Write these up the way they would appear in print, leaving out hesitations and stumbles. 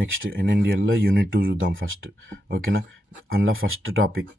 Next ఎన్ఎన్డిఎల్లో unit 2 చూద్దాం first. ఓకేనా. అందులో first topic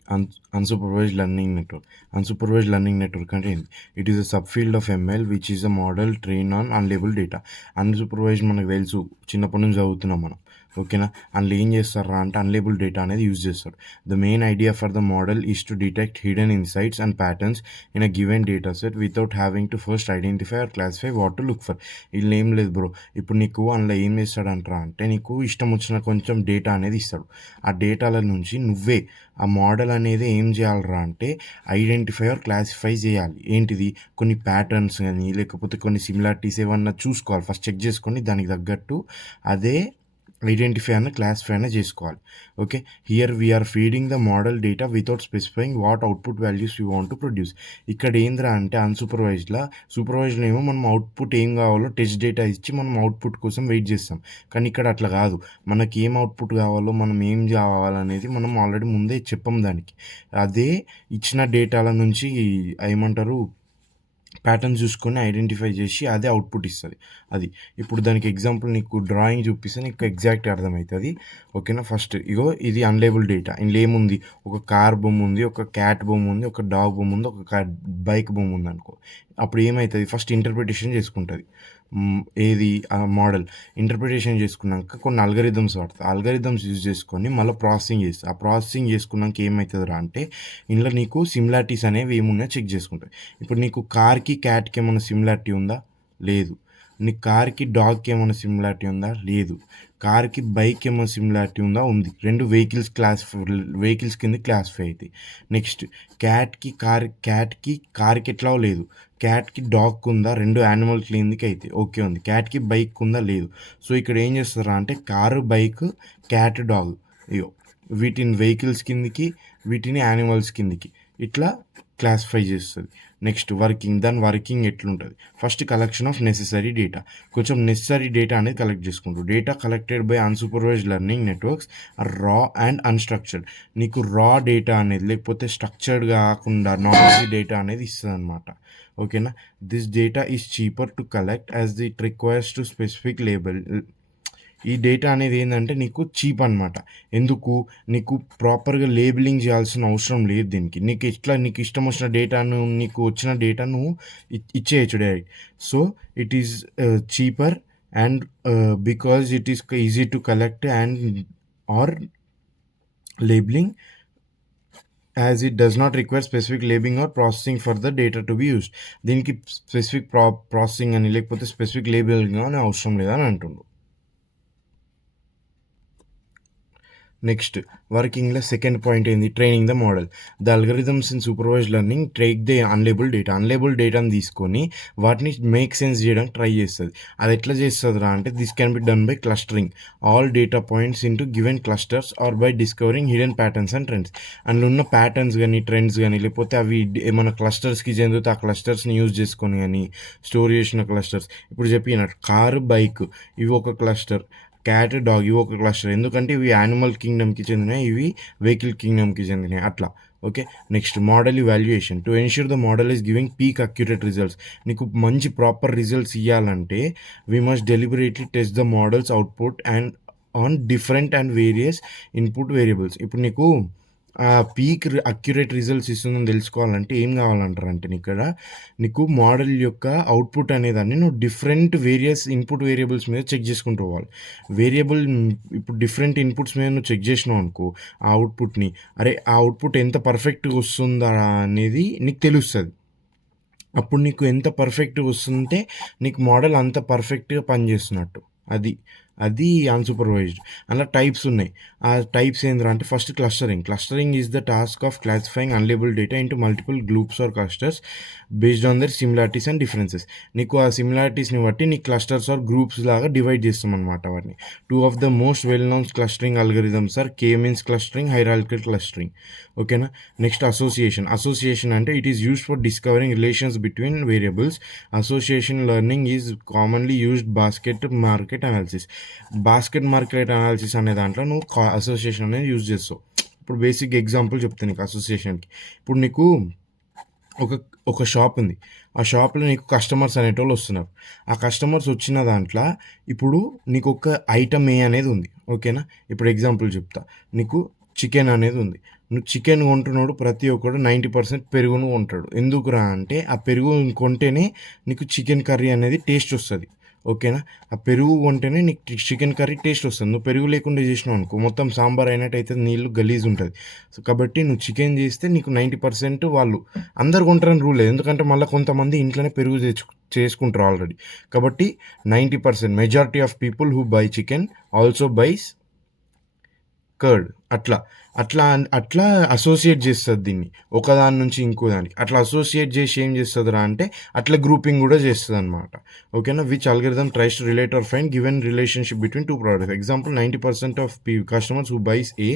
unsupervised learning network. Unsupervised learning network అంటే ఏంటి? It is a sub field of ML which is a model train on unlabel data. Unsupervised మనకు తెలుసు, చిన్నప్పటి నుంచి చదువుతున్నాం మనం. ఓకేనా. అందులో ఏం చేస్తారా అంటే అన్లేబుల్ డేటా అనేది యూజ్ చేస్తారు. The main idea for the model is to detect hidden insights and patterns in a given data set without having to first identify or classify what to look for. వీళ్ళు ఏం లేదు bro, ఇప్పుడు నీకు అందులో ఏం చేస్తాడంటారా అంటే నీకు ఇష్టం వచ్చిన కొంచెం డేటా అనేది ఇస్తాడు. ఆ డేటాల నుంచి నువ్వే ఆ మోడల్ అనేది ఏం చేయాలరా అంటే ఐడెంటిఫై ఆర్ క్లాసిఫై చేయాలి. ఏంటిది? కొన్ని ప్యాటర్న్స్ కానీ లేకపోతే కొన్ని సిమిలారిటీస్ ఏమన్నా చూసుకోవాలి. ఫస్ట్ చెక్ చేసుకొని దానికి తగ్గట్టు అదే ఐడెంటిఫై అన్న క్లాసిఫై అన్న చేసుకోవాలి. Okay. Here we're feeding the model data without specifying what output values you want to produce. ఇక్కడ ఏంద్రా అంటే సూపర్వైజ్డ్లో ఏమో మనం అవుట్పుట్ ఏం కావాలో టెస్ట్ డేటా ఇచ్చి మనం అవుట్పుట్ కోసం వెయిట్ చేస్తాం. కానీ ఇక్కడ అట్లా కాదు. మనకి ఏం అవుట్పుట్ కావాలో మనం ఏం కావాలనేది మనం ఆల్రెడీ ముందే చెప్పాం దానికి. అదే ఇచ్చిన డేటాల నుంచి ఏమంటారు ప్యాటర్న్స్ చూసుకొని ఐడెంటిఫై చేసి అదే అవుట్పుట్ ఇస్తుంది. అది ఇప్పుడు దానికి ఎగ్జాంపుల్ నీకు డ్రాయింగ్ చూపిస్తే నీకు ఎగ్జాక్ట్ అర్థమవుతుంది. ఓకేనా. ఫస్ట్ ఇగో ఇది అన్లేబుల్ డేటా. ఇందులో ఏముంది? ఒక కార్ బొమ్మ ఉంది, ఒక క్యాట్ బొమ్మ ఉంది, ఒక డాగ్ బొమ్మ ఉంది, ఒక బైక్ బొమ్మ ఉంది అనుకో. అప్పుడు ఏమవుతుంది? ఫస్ట్ ఇంటర్ప్రిటేషన్ చేసుకుంటుంది. ఏది ఆ మోడల్ ఇంటర్ప్రిటేషన్ చేసుకున్నాక కొన్ని అల్గరిథమ్స్ వాడుతుంది. అల్గరిథమ్స్ యూజ్ చేసుకొని మళ్ళీ ప్రాసెసింగ్ చేస్తుంది. ఆ ప్రాసెసింగ్ చేసుకున్నాక ఏమవుతుందిరా అంటే ఇందులో నీకు సిమిలారిటీస్ అనేవి ఏమున్నాయో చెక్ చేసుకుంటుంది. ఇప్పుడు నీకు కార్కి క్యాట్కి ఏమైనా సిమిలారిటీ ఉందా? లేదు. నీకు కార్కి డాగ్కి ఏమైనా సిమిలారిటీ ఉందా? లేదు. కార్కి బైక్ ఏమైనా సిమిలారిటీ ఉందా? ఉంది. రెండు వెహికల్స్ కింద క్లాసిఫై అవుతాయి. నెక్స్ట్ క్యాట్కి కార్కి ఎట్లా లేదు. క్యాట్కి డాగ్ ఉందా? రెండు యానిమల్ కిందకి అయితే ఓకే ఉంది. క్యాట్కి బైక్ ఉందా? లేదు. సో ఇక్కడ ఏం చేస్తారా అంటే కారు, బైక్, క్యాట్, డాగ్ ఇయో వీటిని వెహికల్స్ కిందికి, వీటిని యానిమల్స్ కిందికి ఇట్లా క్లాసిఫై చేస్తుంది. నెక్స్ట్ దాని వర్కింగ్ ఎట్లుంటుంది? First collection of necessary data. కొంచెం నెసెసరీ డేటా అనేది కలెక్ట్ చేసుకుంటారు. Data collected by unsupervised learning networks are raw and unstructured. నీకు రా డేటా అనేది లేకపోతే స్ట్రక్చర్డ్ కాకుండా నాలెడ్జ్ డేటా అనేది ఇస్తుంది అనమాట. ఓకేనా. This data is cheaper to collect as it requires to specific label. ఈ డేటా అనేది ఏంటంటే నీకు చీప్ అనమాట. ఎందుకు? నీకు ప్రాపర్గా లేబులింగ్ చేయాల్సిన అవసరం లేదు దీనికి. నీకు ఇష్టం వచ్చిన డేటాను, నీకు వచ్చిన డేటాను ఇచ్చేయచ్చు direct. So it is cheaper and because it is easy to collect and or labelling as it does not require specific labelling or processing for the data to be used. దీనికి స్పెసిఫిక్ ప్రాసెసింగ్ అని లేకపోతే specific labelling అని అవసరం లేదని అంటుండ్రు. Next వర్కింగ్లో second point ఏంది? Training the model. The algorithms in supervised learning take the unlabel డేటాని తీసుకొని వాటిని మేక్ సెన్స్ చేయడానికి ట్రై చేస్తుంది. అది ఎట్లా చేస్తుందిరా అంటే this can be done by clustering all data points into given clusters or by discovering hidden patterns and trends. అందులో ఉన్న ప్యాటర్న్స్ కానీ ట్రెండ్స్ కానీ లేకపోతే అవి ఏమైనా క్లస్టర్స్కి చెందితే ఆ క్లస్టర్స్ని యూజ్ చేసుకొని కానీ స్టోర్ చేసిన క్లస్టర్స్. ఇప్పుడు చెప్పినట్టు కారు, బైక్ ఇవి ఒక క్లస్టర్, క్యాట్, డాగ్ ఇవి ఒక క్లస్టర్. ఎందుకంటే ఇవి యానిమల్ కింగ్డమ్కి చెందినవి, ఇవి వెహికల్ కింగ్డమ్కి చెందినవి అట్లా. Okay. Next model evaluation. To ensure the model is giving peak accurate results. నీకు మంచి ప్రాపర్ రిజల్ట్స్ ఇవ్వాలంటే we must deliberately test the models output and on different and various input variables. ఇప్పుడు నీకు peak accurate results ఇస్తుందని తెలుసుకోవాలంటే ఏం కావాలంటారంటే ఇక్కడ నీకు మోడల్ యొక్క అవుట్పుట్ అనేదాన్ని నువ్వు డిఫరెంట్ వేరియస్ ఇన్పుట్ వేరియబుల్స్ మీద చెక్ చేసుకుంటూ పోవాలి. ఇప్పుడు డిఫరెంట్ ఇన్పుట్స్ మీద నువ్వు చెక్ చేసినావు అనుకో ఆ అవుట్పుట్ని, అరే ఆ అవుట్పుట్ ఎంత పర్ఫెక్ట్గా వస్తుందా అనేది నీకు తెలుస్తుంది. అప్పుడు నీకు ఎంత పర్ఫెక్ట్గా వస్తుంటే నీకు మోడల్ అంత పర్ఫెక్ట్గా పనిచేస్తున్నట్టు. అది అది అన్సూపర్వైజ్డ్. అలా టైప్స్ ఉన్నాయి. ఆ టైప్స్ ఏంద్రా అంటే first clustering is the task of classifying unlabel data into multiple groups or clusters based on their similarities and differences. నీకు ఆ సిమిలారిటీస్ని బట్టి నీ క్లస్టర్స్ ఆర్ గ్రూప్స్ లాగా డివైడ్ చేస్తాం అనమాట వాటిని. Two of the most well known clustering algorithms are K means clustering, hierarchical clustering. ఓకేనా. నెక్స్ట్ అసోసియేషన్ అంటే it is used for discovering relations between variables. Association learning is commonly used basket market analysis అనే దాంట్లో నువ్వు association అనేది use చేస్తావు. ఇప్పుడు basic example చెప్తాను నీకు అసోసియేషన్కి. ఇప్పుడు నీకు ఒక ఒక షాప్ ఉంది. ఆ షాప్‌లో నీకు కస్టమర్స్ అనేటోళ్ళు వస్తున్నారు. ఆ కస్టమర్స్ వచ్చిన దాంట్లో ఇప్పుడు నీకొక ఐటెమ్ ఏ అనేది ఉంది. ఓకేనా? ఇప్పుడు ఎగ్జాంపుల్ చెప్తా. నీకు చికెన్ అనేది ఉంది. నువ్వు చికెన్ కొంటున్నోడు ప్రతి ఒక్కడు 90% పెరుగును కొంటాడు. ఎందుకురా అంటే ఆ పెరుగు కొంటేనే నీకు చికెన్ కర్రీ అనేది టేస్ట్ వస్తది. ఓకేనా? ఆ పెరుగు కొంటేనే నీకు చికెన్ కర్రీ టేస్ట్ వస్తది. నువ్వు పెరుగు లేకుండా చేసినావనుకో మొత్తం సాంబార్ అయినట్టయితది, నీళ్ళు గలీజ్ ఉంటది. సో, కాబట్టి నువ్వు చికెన్ చేస్తే నీకు 90% వాళ్ళు అందరు కొంటారని రూల్ లేదు. ఎందుకంటే మళ్ళీ కొంతమంది ఇంట్లోనే పెరుగు చేసుకుంటారు ఆల్రెడీ. కాబట్టి 90% majority of people who buy chicken also buys curd. అట్లా అట్లా అట్లా అసోసియేట్ చేస్తుంది దీన్ని ఒకదాని నుంచి ఇంకో దానికి. అట్లా అసోసియేట్ చేసి ఏం చేస్తుందిరా అంటే అట్లా గ్రూపింగ్ కూడా చేస్తుంది అనమాట. ఓకేనా? Which algorithm tries to relate or find given relationship between two products. Example 90% of customers who buys A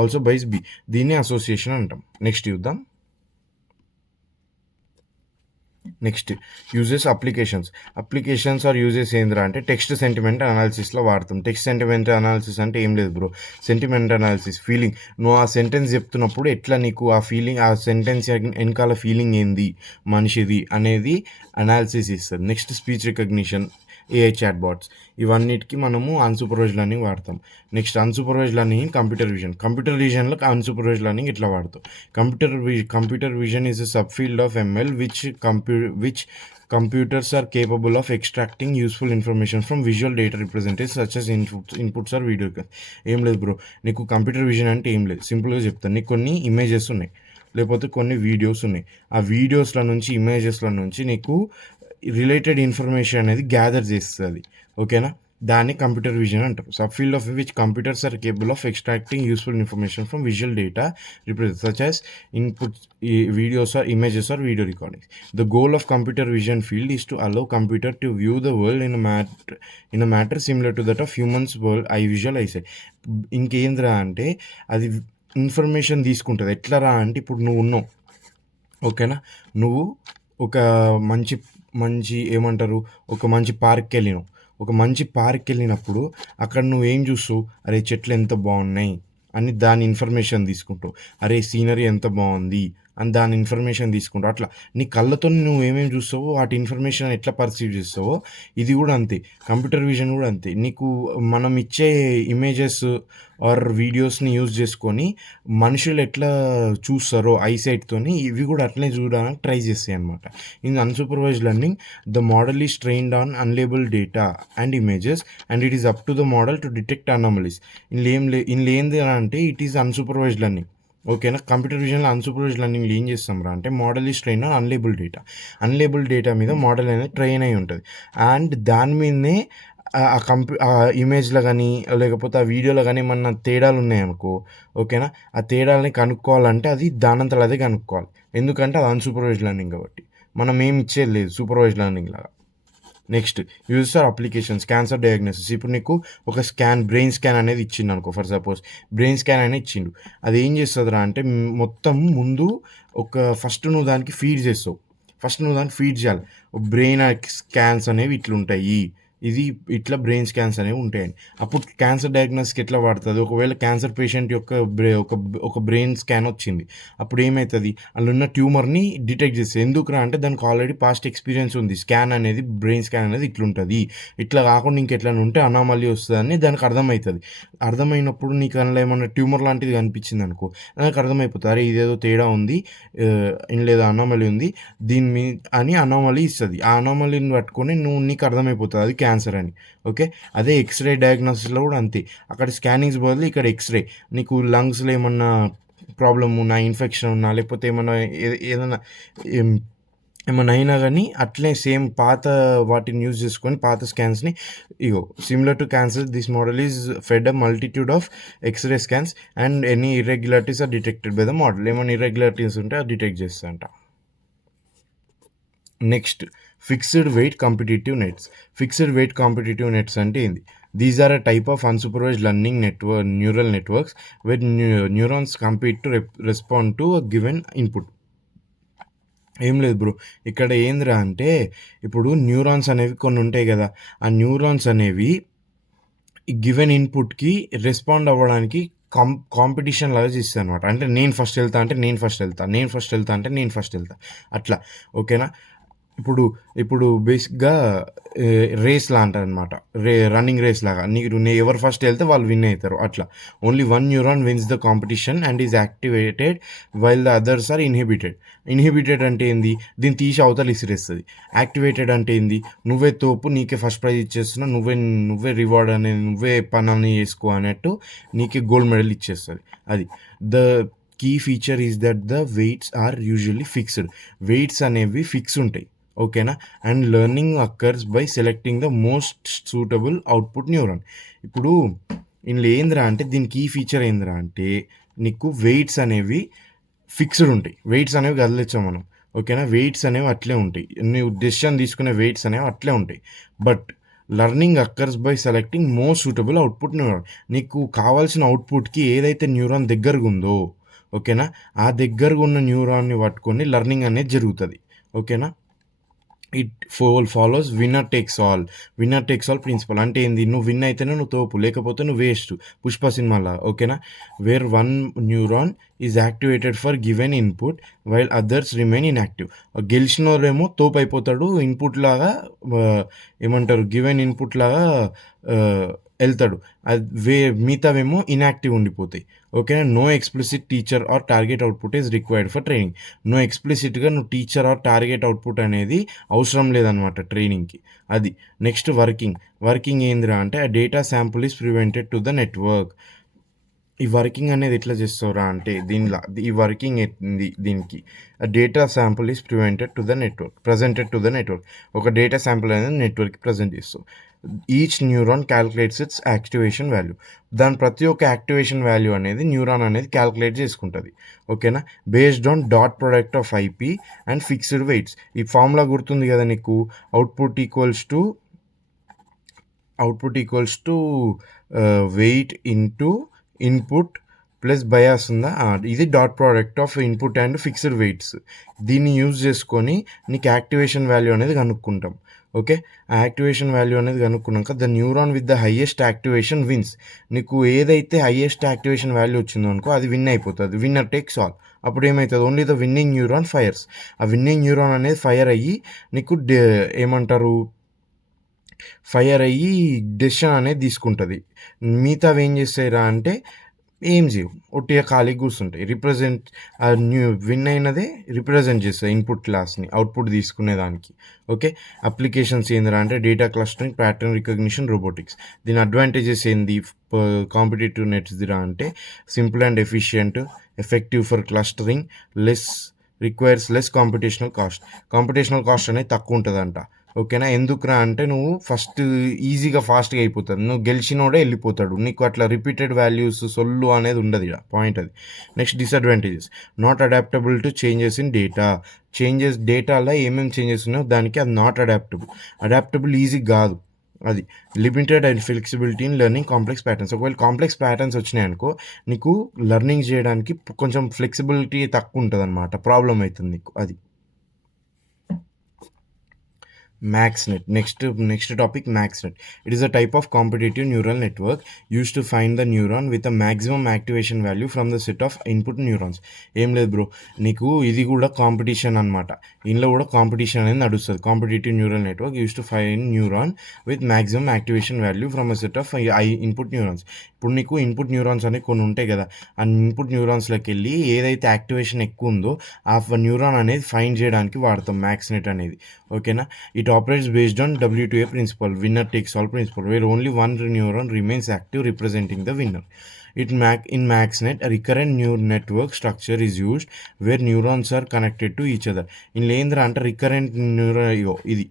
also buys B. దీన్ని అసోసియేషన్ అంటాం. నెక్స్ట్ చూద్దాం. Next uses applications. Applications or uses ఏంద్రా అంటే టెక్స్ట్ సెంటిమెంట్ అనాలిసిస్లో వాడతాం. Text sentiment analysis అంటే ఏం లేదు bro, sentiment analysis feeling. నువ్వు ఆ సెంటెన్స్ చెప్తున్నప్పుడు ఎట్లా నీకు ఆ ఫీలింగ్, ఆ సెంటెన్స్ వెనకాల ఫీలింగ్ ఏంది మనిషిది అనేది అనాలిసిస్ ఇస్తుంది. Next speech recognition, AI chat bots, ఇవన్నిటికి మనము అన్సూపర్వైజ్డ్ లెర్నింగ్ వాడతాం. Next unsupervised learning in computer vision. Computer విజన్లో అన్సూపర్వైజ్డ్ లెర్నింగ్ ఇట్లా వాడతాం. Computer vision is a sub field of ML which computers are capable of extracting useful information from visual data representatives such as inputs or video. ఏం లేదు bro, నీకు computer vision అంటే ఏం లేదు, సింపుల్గా చెప్తాను. నీకు కొన్ని ఇమేజెస్ ఉన్నాయి, లేకపోతే కొన్ని వీడియోస్ ఉన్నాయి. ఆ వీడియోస్ల నుంచి ఇమేజెస్ల నుంచి నీకు రిలేటెడ్ ఇన్ఫర్మేషన్ అనేది గ్యాదర్ చేస్తుంది. ఓకేనా? దాన్ని కంప్యూటర్ విజన్ అంటారు. Sub field of which computers are capable of extracting useful information from visual data represent such as inputs, videos or images or video recordings. The goal of computer vision field is to allow computer to view the world in a matter similar to that of humans world I visual eyesight. ఇంకేంద్రా అంటే అది information తీసుకుంటుంది. ఎట్లరా అంటే ఇప్పుడు నువ్వు ఉన్నావు, ఓకేనా? నువ్వు ఒక మంచి మంచి ఏమంటారు, ఒక మంచి పార్క్కి వెళ్ళినావు. ఒక మంచి పార్క్కి వెళ్ళినప్పుడు అక్కడ నువ్వు ఏం చూస్తావు, అరే చెట్లు ఎంత బాగున్నాయి అని దాని ఇన్ఫర్మేషన్ తీసుకుంటావు. అరే సీనరీ ఎంత బాగుంది అని దాని ఇన్ఫర్మేషన్ తీసుకుంటావు. అట్లా నీ కళ్ళతో నువ్వు ఏమేమి చూస్తావో వాటి ఇన్ఫర్మేషన్ ఎట్లా పర్సీవ్ చేస్తావో ఇది కూడా అంతే. కంప్యూటర్ విజన్ కూడా అంతే. నీకు మనం ఇచ్చే ఇమేజెస్ ఆర్ వీడియోస్ని యూజ్ చేసుకొని మనుషులు ఎట్లా చూస్తారో ఐసైట్తోని ఇవి కూడా అట్లనే చూడడానికి ట్రై చేస్తాయి అనమాట. In unsupervised learning the model is trained on unlabelled data and images and it is up to the model to detect anomalies. ఇందులో ఏంది అంటే ఇట్ ఈస్ అన్సూపర్వైజ్డ్ లెర్నింగ్. ఓకేనా? కంప్యూటర్ విజన్లో అన్సూపర్వైజ్డ్ లెర్నింగ్లో ఏం చేస్తాం రా అంటే model is train on unlabel data మీద మోడల్ అనేది ట్రైన్ అయి ఉంటుంది. అండ్ దాని మీదనే ఆ ఇమేజ్లో కానీ లేకపోతే ఆ వీడియోలో కానీ ఏమన్నా తేడాలు ఉన్నాయనుకో, ఓకేనా? ఆ తేడాలని కనుక్కోవాలంటే అది దానంతలో అదే కనుక్కోవాలి. ఎందుకంటే అది అన్సూపర్వైజ్డ్ లెర్నింగ్ కాబట్టి మనం ఏమి ఇచ్చేది లేదు సూపర్వైజ్డ్ లెర్నింగ్ లాగా. Next uses are applications. Cancer diagnosis. ఇప్పుడు నీకు ఒక బ్రెయిన్ స్కాన్ అనేది ఇచ్చిండు అనుకో, ఫర్ సపోజ్ బ్రెయిన్ స్కాన్ అనేది ఇచ్చిండు. అది ఏం చేస్తుందిరా అంటే మొత్తం ముందు ఫస్ట్ నువ్వు దానికి ఫీడ్ చేస్తావు. చేయాలి. బ్రెయిన్ స్కాన్స్ అనేవి ఇట్లుంటాయి, ఇది ఇట్లా బ్రెయిన్ స్కాన్స్ అనేవి ఉంటాయని. అప్పుడు క్యాన్సర్ డయాగ్నోస్కి ఎట్లా వాడుతుంది, ఒకవేళ క్యాన్సర్ పేషెంట్ యొక్క ఒక బ్రెయిన్ స్కాన్ వచ్చింది, అప్పుడు ఏమవుతుంది, అందులో ఉన్న ట్యూమర్ని డిటెక్ట్ చేస్తుంది. ఎందుకురా అంటే దానికి ఆల్రెడీ పాస్ట్ ఎక్స్పీరియన్స్ ఉంది. బ్రెయిన్ స్కాన్ అనేది ఇట్లుంటుంది, ఇట్లా కాకుండా ఇంకెట్లా ఉంటే అనామలీ వస్తుందని దానికి అర్థమవుతుంది. అర్థమైనప్పుడు నీకు అందులో ఏమన్నా ట్యూమర్ లాంటిది కనిపించింది అనుకో, నాకు అర్థమైపోతుంది, అరే ఇదేదో తేడా ఉంది, లేదా అనామలీ ఉంది దీని మీ అని అనామలీ ఇస్తుంది. ఆ అనామలీని పట్టుకొని నీకు అర్థమైపోతుంది అది క్యాన్సర్ అని. ఓకే? అదే ఎక్స్రే డయాగ్నోసిస్లో కూడా అంతే. అక్కడ స్కానింగ్స్ బదులు ఇక్కడ ఎక్స్రే. నీకు లంగ్స్లో ఏమన్నా ప్రాబ్లమ్ ఉన్నా, ఇన్ఫెక్షన్ ఉన్నా, లేకపోతే ఏమన్నా ఏదైనా ఏమన్నా అయినా కానీ అట్లే సేమ్ పాత వాటిని యూజ్ చేసుకొని పాత స్కాన్స్ని similar to cancer this model is fed a multitude of x ray scans and any irregularities are detected by the model. ఏమైనా ఇర్రెగ్యులారిటీస్ ఉంటే అది డిటెక్ట్ చేస్తాయంట. Next fixed weight competitive nets అంటే ఏంది? These are a type of unsupervised learning neural networks where neurons compete to respond to a given input. ఏం లేదు bro, ఇక్కడ ఏందిరా అంటే ఇప్పుడు న్యూరాన్స్ అనేవి కొన్ని ఉంటాయి కదా, ఆ న్యూరాన్స్ అనేవి గివెన్ ఇన్పుట్కి రెస్పాండ్ అవ్వడానికి కాంపిటీషన్ లాగా చేస్తుంది అనమాట. అంటే నేను ఫస్ట్ వెళ్తా అంటే నేను ఫస్ట్ వెళ్తా, నేను ఫస్ట్ వెళ్తా అంటే నేను ఫస్ట్ వెళ్తా, అట్లా. ఓకేనా. ఇప్పుడు ఇప్పుడు బేసిక్గా రేస్లా అంటారనమాట. రన్నింగ్ రేస్ లాగా నీకు ఎవరు ఫస్ట్ వెళ్తే వాళ్ళు విన్ అవుతారు అట్లా. Only one neuron wins the competition and is activated while the others are inhibited. Inhibited అంటే ఏంది, దీన్ని తీసి అవతల ఇసిరేస్తుంది. యాక్టివేటెడ్ అంటే ఏంది, నువ్వే తోపు, నీకే ఫస్ట్ ప్రైజ్ ఇచ్చేస్తున్నా, నువ్వే రివార్డ్ అనేది, నువ్వే పని అని చేసుకో అన్నట్టు నీకే గోల్డ్ మెడల్ ఇచ్చేస్తుంది. అది the key feature is that the weights are usually fixed. Weights అనేవి ఫిక్స్ ఉంటాయి. ఓకేనా. And learning occurs by selecting the most suitable output neuron. ఇప్పుడు ఇందులో ఏందిరా అంటే, దీనికి ఈ ఫీచర్ ఏందిరా అంటే, నీకు వెయిట్స్ అనేవి ఫిక్స్డ్ ఉంటాయి. వెయిట్స్ అనేవి కదిలించాం మనం. ఓకేనా. వెయిట్స్ అనేవి అట్లే ఉంటాయి, నువ్వు డెసిషన్ తీసుకునే వెయిట్స్ అనేవి అట్లే ఉంటాయి. But learning occurs by selecting most suitable output neuron. నీకు కావాల్సిన అవుట్పుట్కి ఏదైతే న్యూరాన్ దగ్గరగా ఉందో, ఓకేనా, ఆ దగ్గరగా ఉన్న న్యూరాన్ని పట్టుకొని లర్నింగ్ అనేది జరుగుతుంది. ఓకేనా. It follows winner takes all. Winner takes all principle అంటే ఏంది, నువ్వు విన్ అయితేనే నువ్వు తోపు, లేకపోతే నువ్వు వేస్ట్. పుష్ప సినిమాలో. ఓకేనా. Where one neuron is activated for given input while others remain inactive. గెలిచిన వాళ్ళేమో తోపు అయిపోతాడు, ఇన్పుట్ లాగా ఏమంటారు, గివెన్ ఇన్పుట్ లాగా వెళ్తాడు. అది మిగతావేమో ఇన్యాక్టివ్ ఉండిపోతాయి. ఓకేనా. No explicit teacher or target output is required for training. No ఎక్స్ప్లిసిట్గా నువ్వు టీచర్ ఆర్ టార్గెట్ అవుట్పుట్ అనేది అవసరం లేదనమాట ట్రైనింగ్కి. అది. నెక్స్ట్ వర్కింగ్ ఏందిరా అంటే, ఆ data sample is presented to the network. ఈ వర్కింగ్ అనేది ఎట్లా చేస్తావురా అంటే, ఈ వర్కింగ్ దీనికి data sample is presented to the network. ఒక డేటా శాంపుల్ అనేది నెట్వర్క్కి ప్రజెంట్ చేస్తావు. Each neuron calculates its activation value. దాని ప్రతి ఒక్క యాక్టివేషన్ వాల్యూ అనేది న్యూరాన్ అనేది క్యాల్కులేట్ చేసుకుంటుంది. ఓకేనా. Based on dot product of IP and fixed weights. ఈ ఫార్ములా గుర్తుంది కదా నీకు, output equals to weight into input plus bias ఉందా, ఇది dot product of input and fixed weights. దీన్ని యూజ్ చేసుకొని నీకు యాక్టివేషన్ వాల్యూ అనేది కనుక్కుంటాం. ఓకే. ఆ యాక్టివేషన్ వాల్యూ అనేది కనుక్కున్నాక the neuron with the highest activation wins. నీకు ఏదైతే హైయెస్ట్ యాక్టివేషన్ వాల్యూ వచ్చిందో అనుకో, అది విన్ అయిపోతుంది. Winner takes all. అప్పుడు ఏమవుతుంది, only the winning neuron fires. ఆ విన్నింగ్ న్యూరాన్ అనేది ఫైర్ అయ్యి నీకు ఏమంటారు, ఫైర్ అయ్యి డెసిషన్ అనేది తీసుకుంటుంది. మిగతావి ఏం చేస్తాయిరా అంటే, ఏం చేయవు, ఒట్టిగా ఖాళీ కూర్చుంటాయి. విన్ అయినదే రిప్రజెంట్ చేస్తాయి ఇన్పుట్ క్లాస్ని అవుట్పుట్ తీసుకునేదానికి. ఓకే. అప్లికేషన్స్ ఏందిరా అంటే, data clustering, pattern recognition, robotics. దీని అడ్వాంటేజెస్ ఏంది కాంపిటేటివ్ నెట్స్దిరా అంటే, simple and effective for clustering, requires less computational cost అనేది తక్కువ ఉంటుందంట. ఓకేనా. ఎందుకురా అంటే, నువ్వు ఫస్ట్ ఈజీగా ఫాస్ట్గా అయిపోతుంది, నువ్వు గెలిచినోడే వెళ్ళిపోతాడు, నీకు అట్లా రిపీటెడ్ వాల్యూస్ సొల్లు అనేది ఉండదు ఇక్కడ పాయింట్ అది. Next disadvantages, not adaptable to changes in డేటాలో ఏమేమి చేంజెస్ ఉన్నాయో దానికి అది నాట్ అడాప్టబుల్ ఈజీ కాదు. అది limited and flexibility in learning complex patterns. ఒకవేళ కాంప్లెక్స్ ప్యాటర్న్స్ వచ్చినాయనుకో, నీకు లెర్నింగ్ చేయడానికి కొంచెం ఫ్లెక్సిబిలిటీ తక్కువ ఉంటుంది అనమాట, ప్రాబ్లం అవుతుంది నీకు. అది MaxNet. Next topic, MaxNet. It is a type of competitive neural network used to find the neuron with a maximum activation value from the set of input neurons. ఏం లేదు బ్రో, నీకు ఇది కూడా కాంపిటీషన్ అనమాట. ఇందులో కూడా కాంపిటీషన్ అనేది నడుస్తుంది. Competitive neural network use to find neuron with maximum activation value from a set of input neurons. ఇప్పుడు నీకు ఇన్పుట్ న్యూరాన్స్ అనేవి కొన్ని ఉంటాయి కదా, ఆ ఇన్పుట్ న్యూరాన్స్లోకి వెళ్ళి ఏదైతే యాక్టివేషన్ ఎక్కువ ఉందో ఆ న్యూరాన్ అనేది ఫైండ్ చేయడానికి వాడతాం MaxNet అనేది. ఓకేనా. It operates based on W2A principle, winner takes all principle, where only one neuron remains active representing the winner. In MaxNet, a recurrent neural network structure is used where neurons are connected to each other. In Lendra అంటే recurrent neural ఇది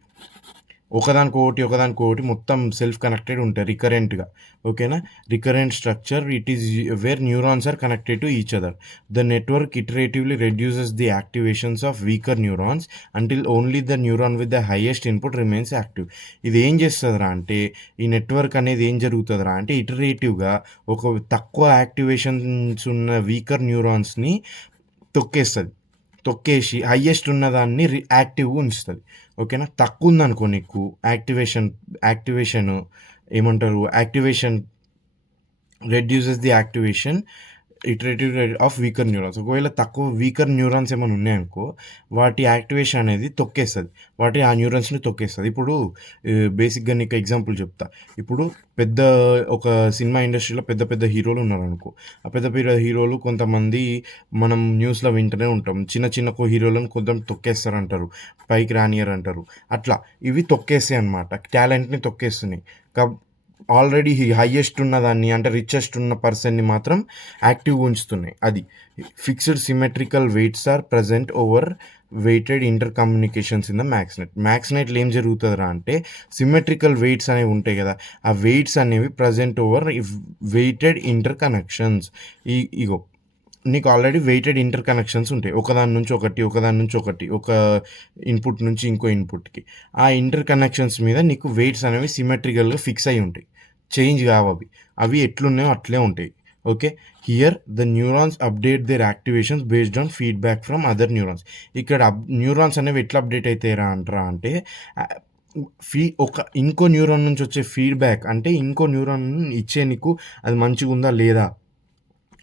ఒకదానికొకటి మొత్తం self connected ఉంటాయి రికరెంట్గా. ఓకేనా. Recurrent structure, it is where neurons are connected to each other. The network iteratively reduces the activations of weaker neurons until only the neuron with the highest input remains active. ఇది ఏం చేస్తుందిరా అంటే, ఈ network అనేది ఏం జరుగుతుందిరా అంటే, ఇటరేటివ్గా ఒక తక్కువ యాక్టివేషన్స్ ఉన్న వీకర్ న్యూరాన్స్ని తొక్కేసి హయ్యెస్ట్ ఉన్నదాన్ని యాక్టివ్గా ఉంచుతుంది. ఓకేనా. తక్కువ ఉందనుకో నీకు activation reduces the activation iterative rate of weaker neurons. ఒకవేళ తక్కువ వీకర్ న్యూరాన్స్ ఏమైనా ఉన్నాయనుకో వాటి యాక్టివేషన్ అనేది తొక్కేస్తుంది, ఆ న్యూరాన్స్ని తొక్కేస్తుంది. ఇప్పుడు బేసిక్గా నీకు ఎగ్జాంపుల్ చెప్తా. ఇప్పుడు పెద్ద ఒక సినిమా ఇండస్ట్రీలో పెద్ద పెద్ద హీరోలు ఉన్నారనుకో, ఆ పెద్ద పెద్ద హీరోలు కొంతమంది మనం న్యూస్లో వింటూనే ఉంటాం, చిన్న చిన్న హీరోలను కొంత తొక్కేస్తారంటారు, పైకి రానియర్ అంటారు. అట్లా ఇవి తొక్కేస్తాయి అనమాట, టాలెంట్ని తొక్కేస్తున్నాయి. ఆల్రెడీ హైయెస్ట్ ఉన్నదాన్ని అంటే రిచెస్ట్ ఉన్న పర్సన్ని మాత్రం యాక్టివ్గా ఉంచుతున్నాయి. అది fixed symmetrical weights are present over weighted inter communications in the మ్యాక్స్నెట్లో ఏం జరుగుతుందిరా అంటే సిమెట్రికల్ వెయిట్స్ అనేవి ఉంటాయి కదా, ఆ వెయిట్స్ అనేవి present over weighted inter connections. ఇగో నీకు ఆల్రెడీ వెయిటెడ్ ఇంటర్ కనెక్షన్స్ ఉంటాయి, ఒకదాని నుంచి ఒకటి, ఒక ఇన్పుట్ నుంచి ఇంకో ఇన్పుట్కి. ఆ ఇంటర్ కనెక్షన్స్ మీద నీకు వెయిట్స్ అనేవి సిమెట్రికల్గా ఫిక్స్ అయి ఉంటాయి, చేంజ్ కావు. అవి ఎట్లున్నాయో అట్లే ఉంటాయి. Okay, here the neurons update their activations based on feedback from other neurons. ఇక్కడ న్యూరాన్స్ అనేవి ఎట్లా అప్డేట్ అవుతాయిరా అంటారా అంటే ఇంకో న్యూరాన్ నుంచి వచ్చే ఫీడ్బ్యాక్, అంటే ఇంకో న్యూరాన్ ఇచ్చే నీకు అది మంచిగా ఉందా లేదా,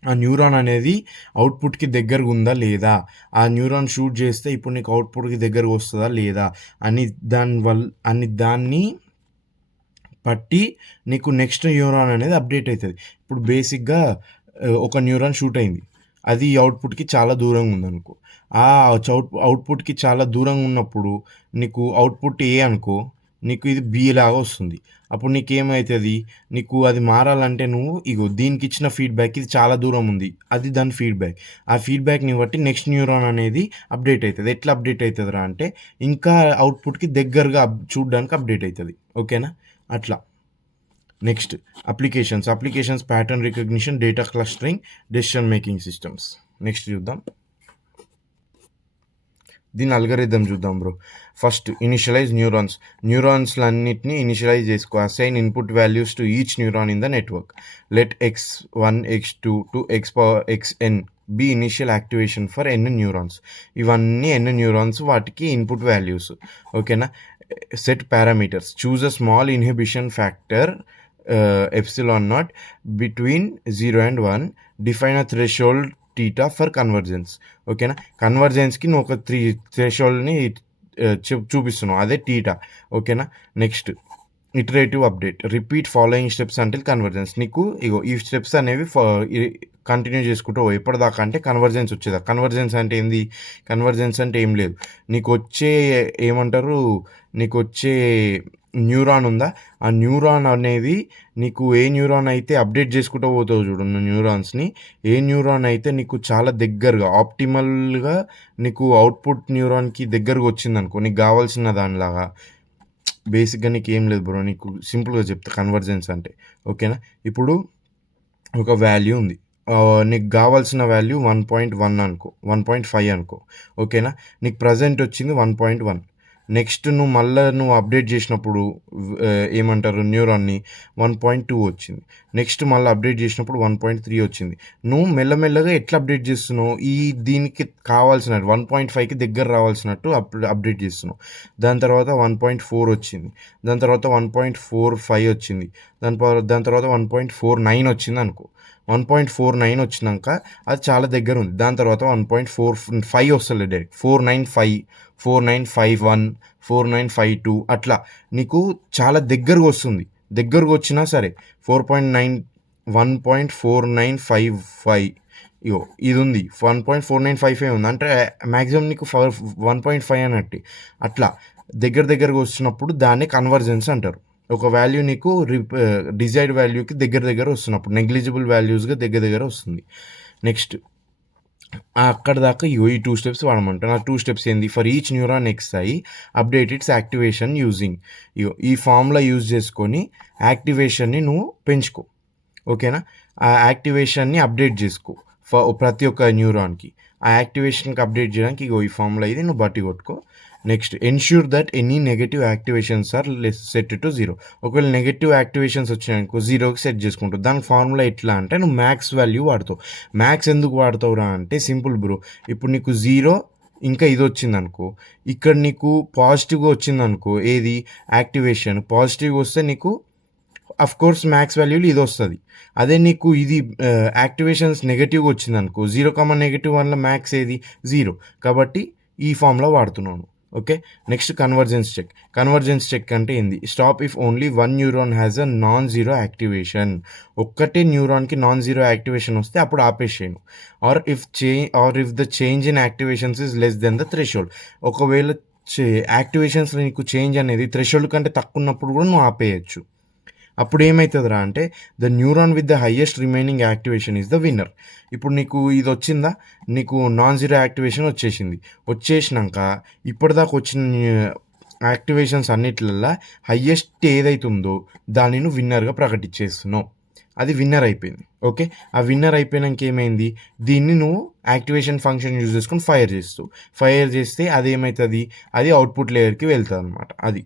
ఆ న్యూరాన్ అనేది అవుట్పుట్కి దగ్గరగా ఉందా లేదా, ఆ న్యూరాన్ షూట్ చేస్తే ఇప్పుడు నీకు అవుట్పుట్కి దగ్గరగా వస్తుందా లేదా దాన్ని బట్టి నీకు నెక్స్ట్ న్యూరాన్ అనేది అప్డేట్ అవుతుంది. ఇప్పుడు బేసిక్గా ఒక న్యూరాన్ షూట్ అయింది, అది అవుట్పుట్కి చాలా దూరంగా ఉందనుకో, ఆ అవుట్పుట్కి చాలా దూరంగా ఉన్నప్పుడు నీకు అవుట్పుట్ ఏ అనుకో, నీకు ఇది బి లాగా వస్తుంది. అప్పుడు నీకేమవుతుంది, నీకు అది మారాలంటే ఇగో దీనికి ఇచ్చిన ఫీడ్బ్యాక్ ఇది చాలా దూరం ఉంది, అది దాని ఫీడ్బ్యాక్. ఆ ఫీడ్బ్యాక్ని బట్టి నెక్స్ట్ న్యూరాన్ అనేది అప్డేట్ అవుతుంది. ఎట్లా అప్డేట్ అవుతుందిరా అంటే ఇంకా అవుట్పుట్కి దగ్గరగా చూడడానికి అప్డేట్ అవుతుంది. ఓకేనా, అట్లా. Next applications pattern recognition, data clustering, decision making systems. Next చూద్దాం, దీని అల్గరిథం చూద్దాం బ్రో. ఫస్ట్ ఇనిషియలైజ్ న్యూరాన్స్లన్నిటిని ఇనిషియలైజ్ చేసుకో. Assign input values to each neuron in the network. Let x1 x2 to xn be initial activation for N neurons. ఇవన్నీ N neurons, వాటికి input values. ఓకేనా, set parameters, choose a small inhibition factor epsilon naught between 0 and 1, define a threshold theta for convergence. ఓకేనా, కన్వర్జెన్స్కి నువ్వు ఒక థ్రెషోల్డ్ని చూపిస్తున్నావు, అదే theta. ఓకేనా, next iterative update, repeat following steps until convergence. నీకు ఇగో ఈ స్టెప్స్ అనేవి కంటిన్యూ చేసుకుంటూ ఎప్పటిదాకా అంటే కన్వర్జెన్స్ వచ్చేదా. కన్వర్జెన్స్ అంటే ఏం లేదు, నీకు వచ్చే న్యూరాన్ ఉందా, ఆ న్యూరాన్ అనేది నీకు ఏ న్యూరాన్ అయితే అప్డేట్ చేసుకుంటూ పోతావు చూడు న్యూరాన్స్ని, ఏ న్యూరాన్ అయితే నీకు చాలా దగ్గరగా ఆప్టిమల్గా నీకు అవుట్పుట్ న్యూరాన్కి దగ్గరగా వచ్చిందనుకో, నీకు కావాల్సిన దానిలాగా. బేసిక్గా నీకు ఏం లేదు బ్రో, నీకు సింపుల్గా చెప్తా కన్వర్జెన్స్ అంటే. ఓకేనా, ఇప్పుడు ఒక వాల్యూ ఉంది, నీకు కావాల్సిన వాల్యూ 1.1 అనుకో, 1.5 అనుకో. ఓకేనా, నీకు ప్రజెంట్ వచ్చింది 1.1. నెక్స్ట్ నువ్వు అప్డేట్ చేసినప్పుడు ఏమంటారు న్యూరాన్ని 1.2 వచ్చింది. నెక్స్ట్ మళ్ళీ అప్డేట్ చేసినప్పుడు 1.3 వచ్చింది. నువ్వు మెల్లమెల్లగా ఎట్లా అప్డేట్ చేస్తున్నావు, దీనికి కావాల్సినట్టు 1.5కి దగ్గర రావాల్సినట్టు అప్డేట్ చేస్తున్నావు. దాని తర్వాత 1.4 వచ్చింది, దాని తర్వాత 1.45 వచ్చింది, దాని తర్వాత 1.49 వచ్చింది అనుకో. 1.49 వచ్చినాక అది చాలా దగ్గర ఉంది. దాని తర్వాత 1.45 వస్తుంది డైరెక్ట్, 495, 4951, 4952 అట్లా నీకు చాలా దగ్గరగా వస్తుంది. దగ్గరగా వచ్చినా సరే 4.9, 1.4955 ఇగో ఇది ఉంది, 1.4955 ఉంది అంటే మ్యాక్సిమం నీకు 1.5 అన్నట్టు. అట్లా దగ్గరగా వచ్చినప్పుడు దాన్ని కన్వర్జెన్స్ అంటారు. ఒక వాల్యూ నీకు డిజైర్డ్ వాల్యూకి దగ్గర వస్తున్నప్పుడు, నెగ్లిజిబుల్ వాల్యూస్గా దగ్గర వస్తుంది. నెక్స్ట్ అక్కడ దాకా ఈ 2 స్టెప్స్ వాడమంటాను. ఆ 2 స్టెప్స్ ఏంది, for each neuron xi update it's activation using. ఈ ఫార్ములా యూజ్ చేసుకొని యాక్టివేషన్ని నువ్వు పెంచుకో. ఓకేనా, ఆ యాక్టివేషన్ని అప్డేట్ చేసుకో ప్రతి ఒక్క న్యూరాన్కి. ఆ యాక్టివేషన్కి అప్డేట్ చేయడానికి ఈ ఫార్ములా ఇది నువ్వు బట్టి కొట్టుకో. Next ensure that any negative activations are set to 0. ఒకవేళ నెగటివ్ యాక్టివేషన్స్ వచ్చాయనుకో 0కి సెట్ చేసుకుంటావు. దానికి ఫార్ములా ఎట్లా అంటే నువ్వు మ్యాక్స్ వాల్యూ వాడతావు. మ్యాక్స్ ఎందుకు వాడతావురా అంటే సింపుల్ బ్రో, ఇప్పుడు నీకు 0 ఇంకా ఇది వచ్చిందనుకో, ఇక్కడ నీకు పాజిటివ్గా వచ్చిందనుకో, ఏది యాక్టివేషన్ పాజిటివ్గా వస్తే నీకు అఫ్‌కోర్స్ మ్యాక్స్ వాల్యూలో ఇదొస్తది. అదే నీకు ఇది యాక్టివేషన్స్ నెగెటివ్‌గా వచ్చిందనుకో 0, మ్యాక్స్ ఏది 0. కాబట్టి ఈ ఫార్ములా వాడుతున్నాను. Okay. Next convergence check. Convergence check అంటే ఏంది? Stop if only one neuron has a non zero activation. ఒక్కటే న్యూరాన్‌కి నాన్ జీరో యాక్టివేషన్ వస్తే అప్పుడు ఆపేసేయను. Or if the change in activations is less than the threshold. ఒకవేళ యాక్టివేషన్స్‌లో నీకు చేంజ్ అనేది థ్రెషోల్డ్ కంటే తక్కువ ఉన్నప్పుడు కూడా నువ్వు ఆపేయొచ్చు. అప్పుడు ఏమైతుందిరా అంటే the neuron with the highest remaining activation is the winner. ఇప్పుడు నీకు ఇది వచ్చిందా, నీకు నాన్ జీరో యాక్టివేషన్ వచ్చేసినాక ఇప్పటిదాకా వచ్చిన యాక్టివేషన్స్ అన్నిట్లల్లో హైయెస్ట్ ఏదైతుందో దాన్ని నువ్వు విన్నర్గా ప్రకటించేస్తున్నావు. అది విన్నర్ అయిపోయింది. ఓకే. ఆ విన్నర్ అయిపోయినాక ఏమైంది, దీన్ని నువ్వు యాక్టివేషన్ ఫంక్షన్ యూజ్ చేసుకొని ఫైర్ చేస్తే అదేమవుతుంది, అది అవుట్పుట్ లేయర్కి వెళ్తుంది అనమాట. అది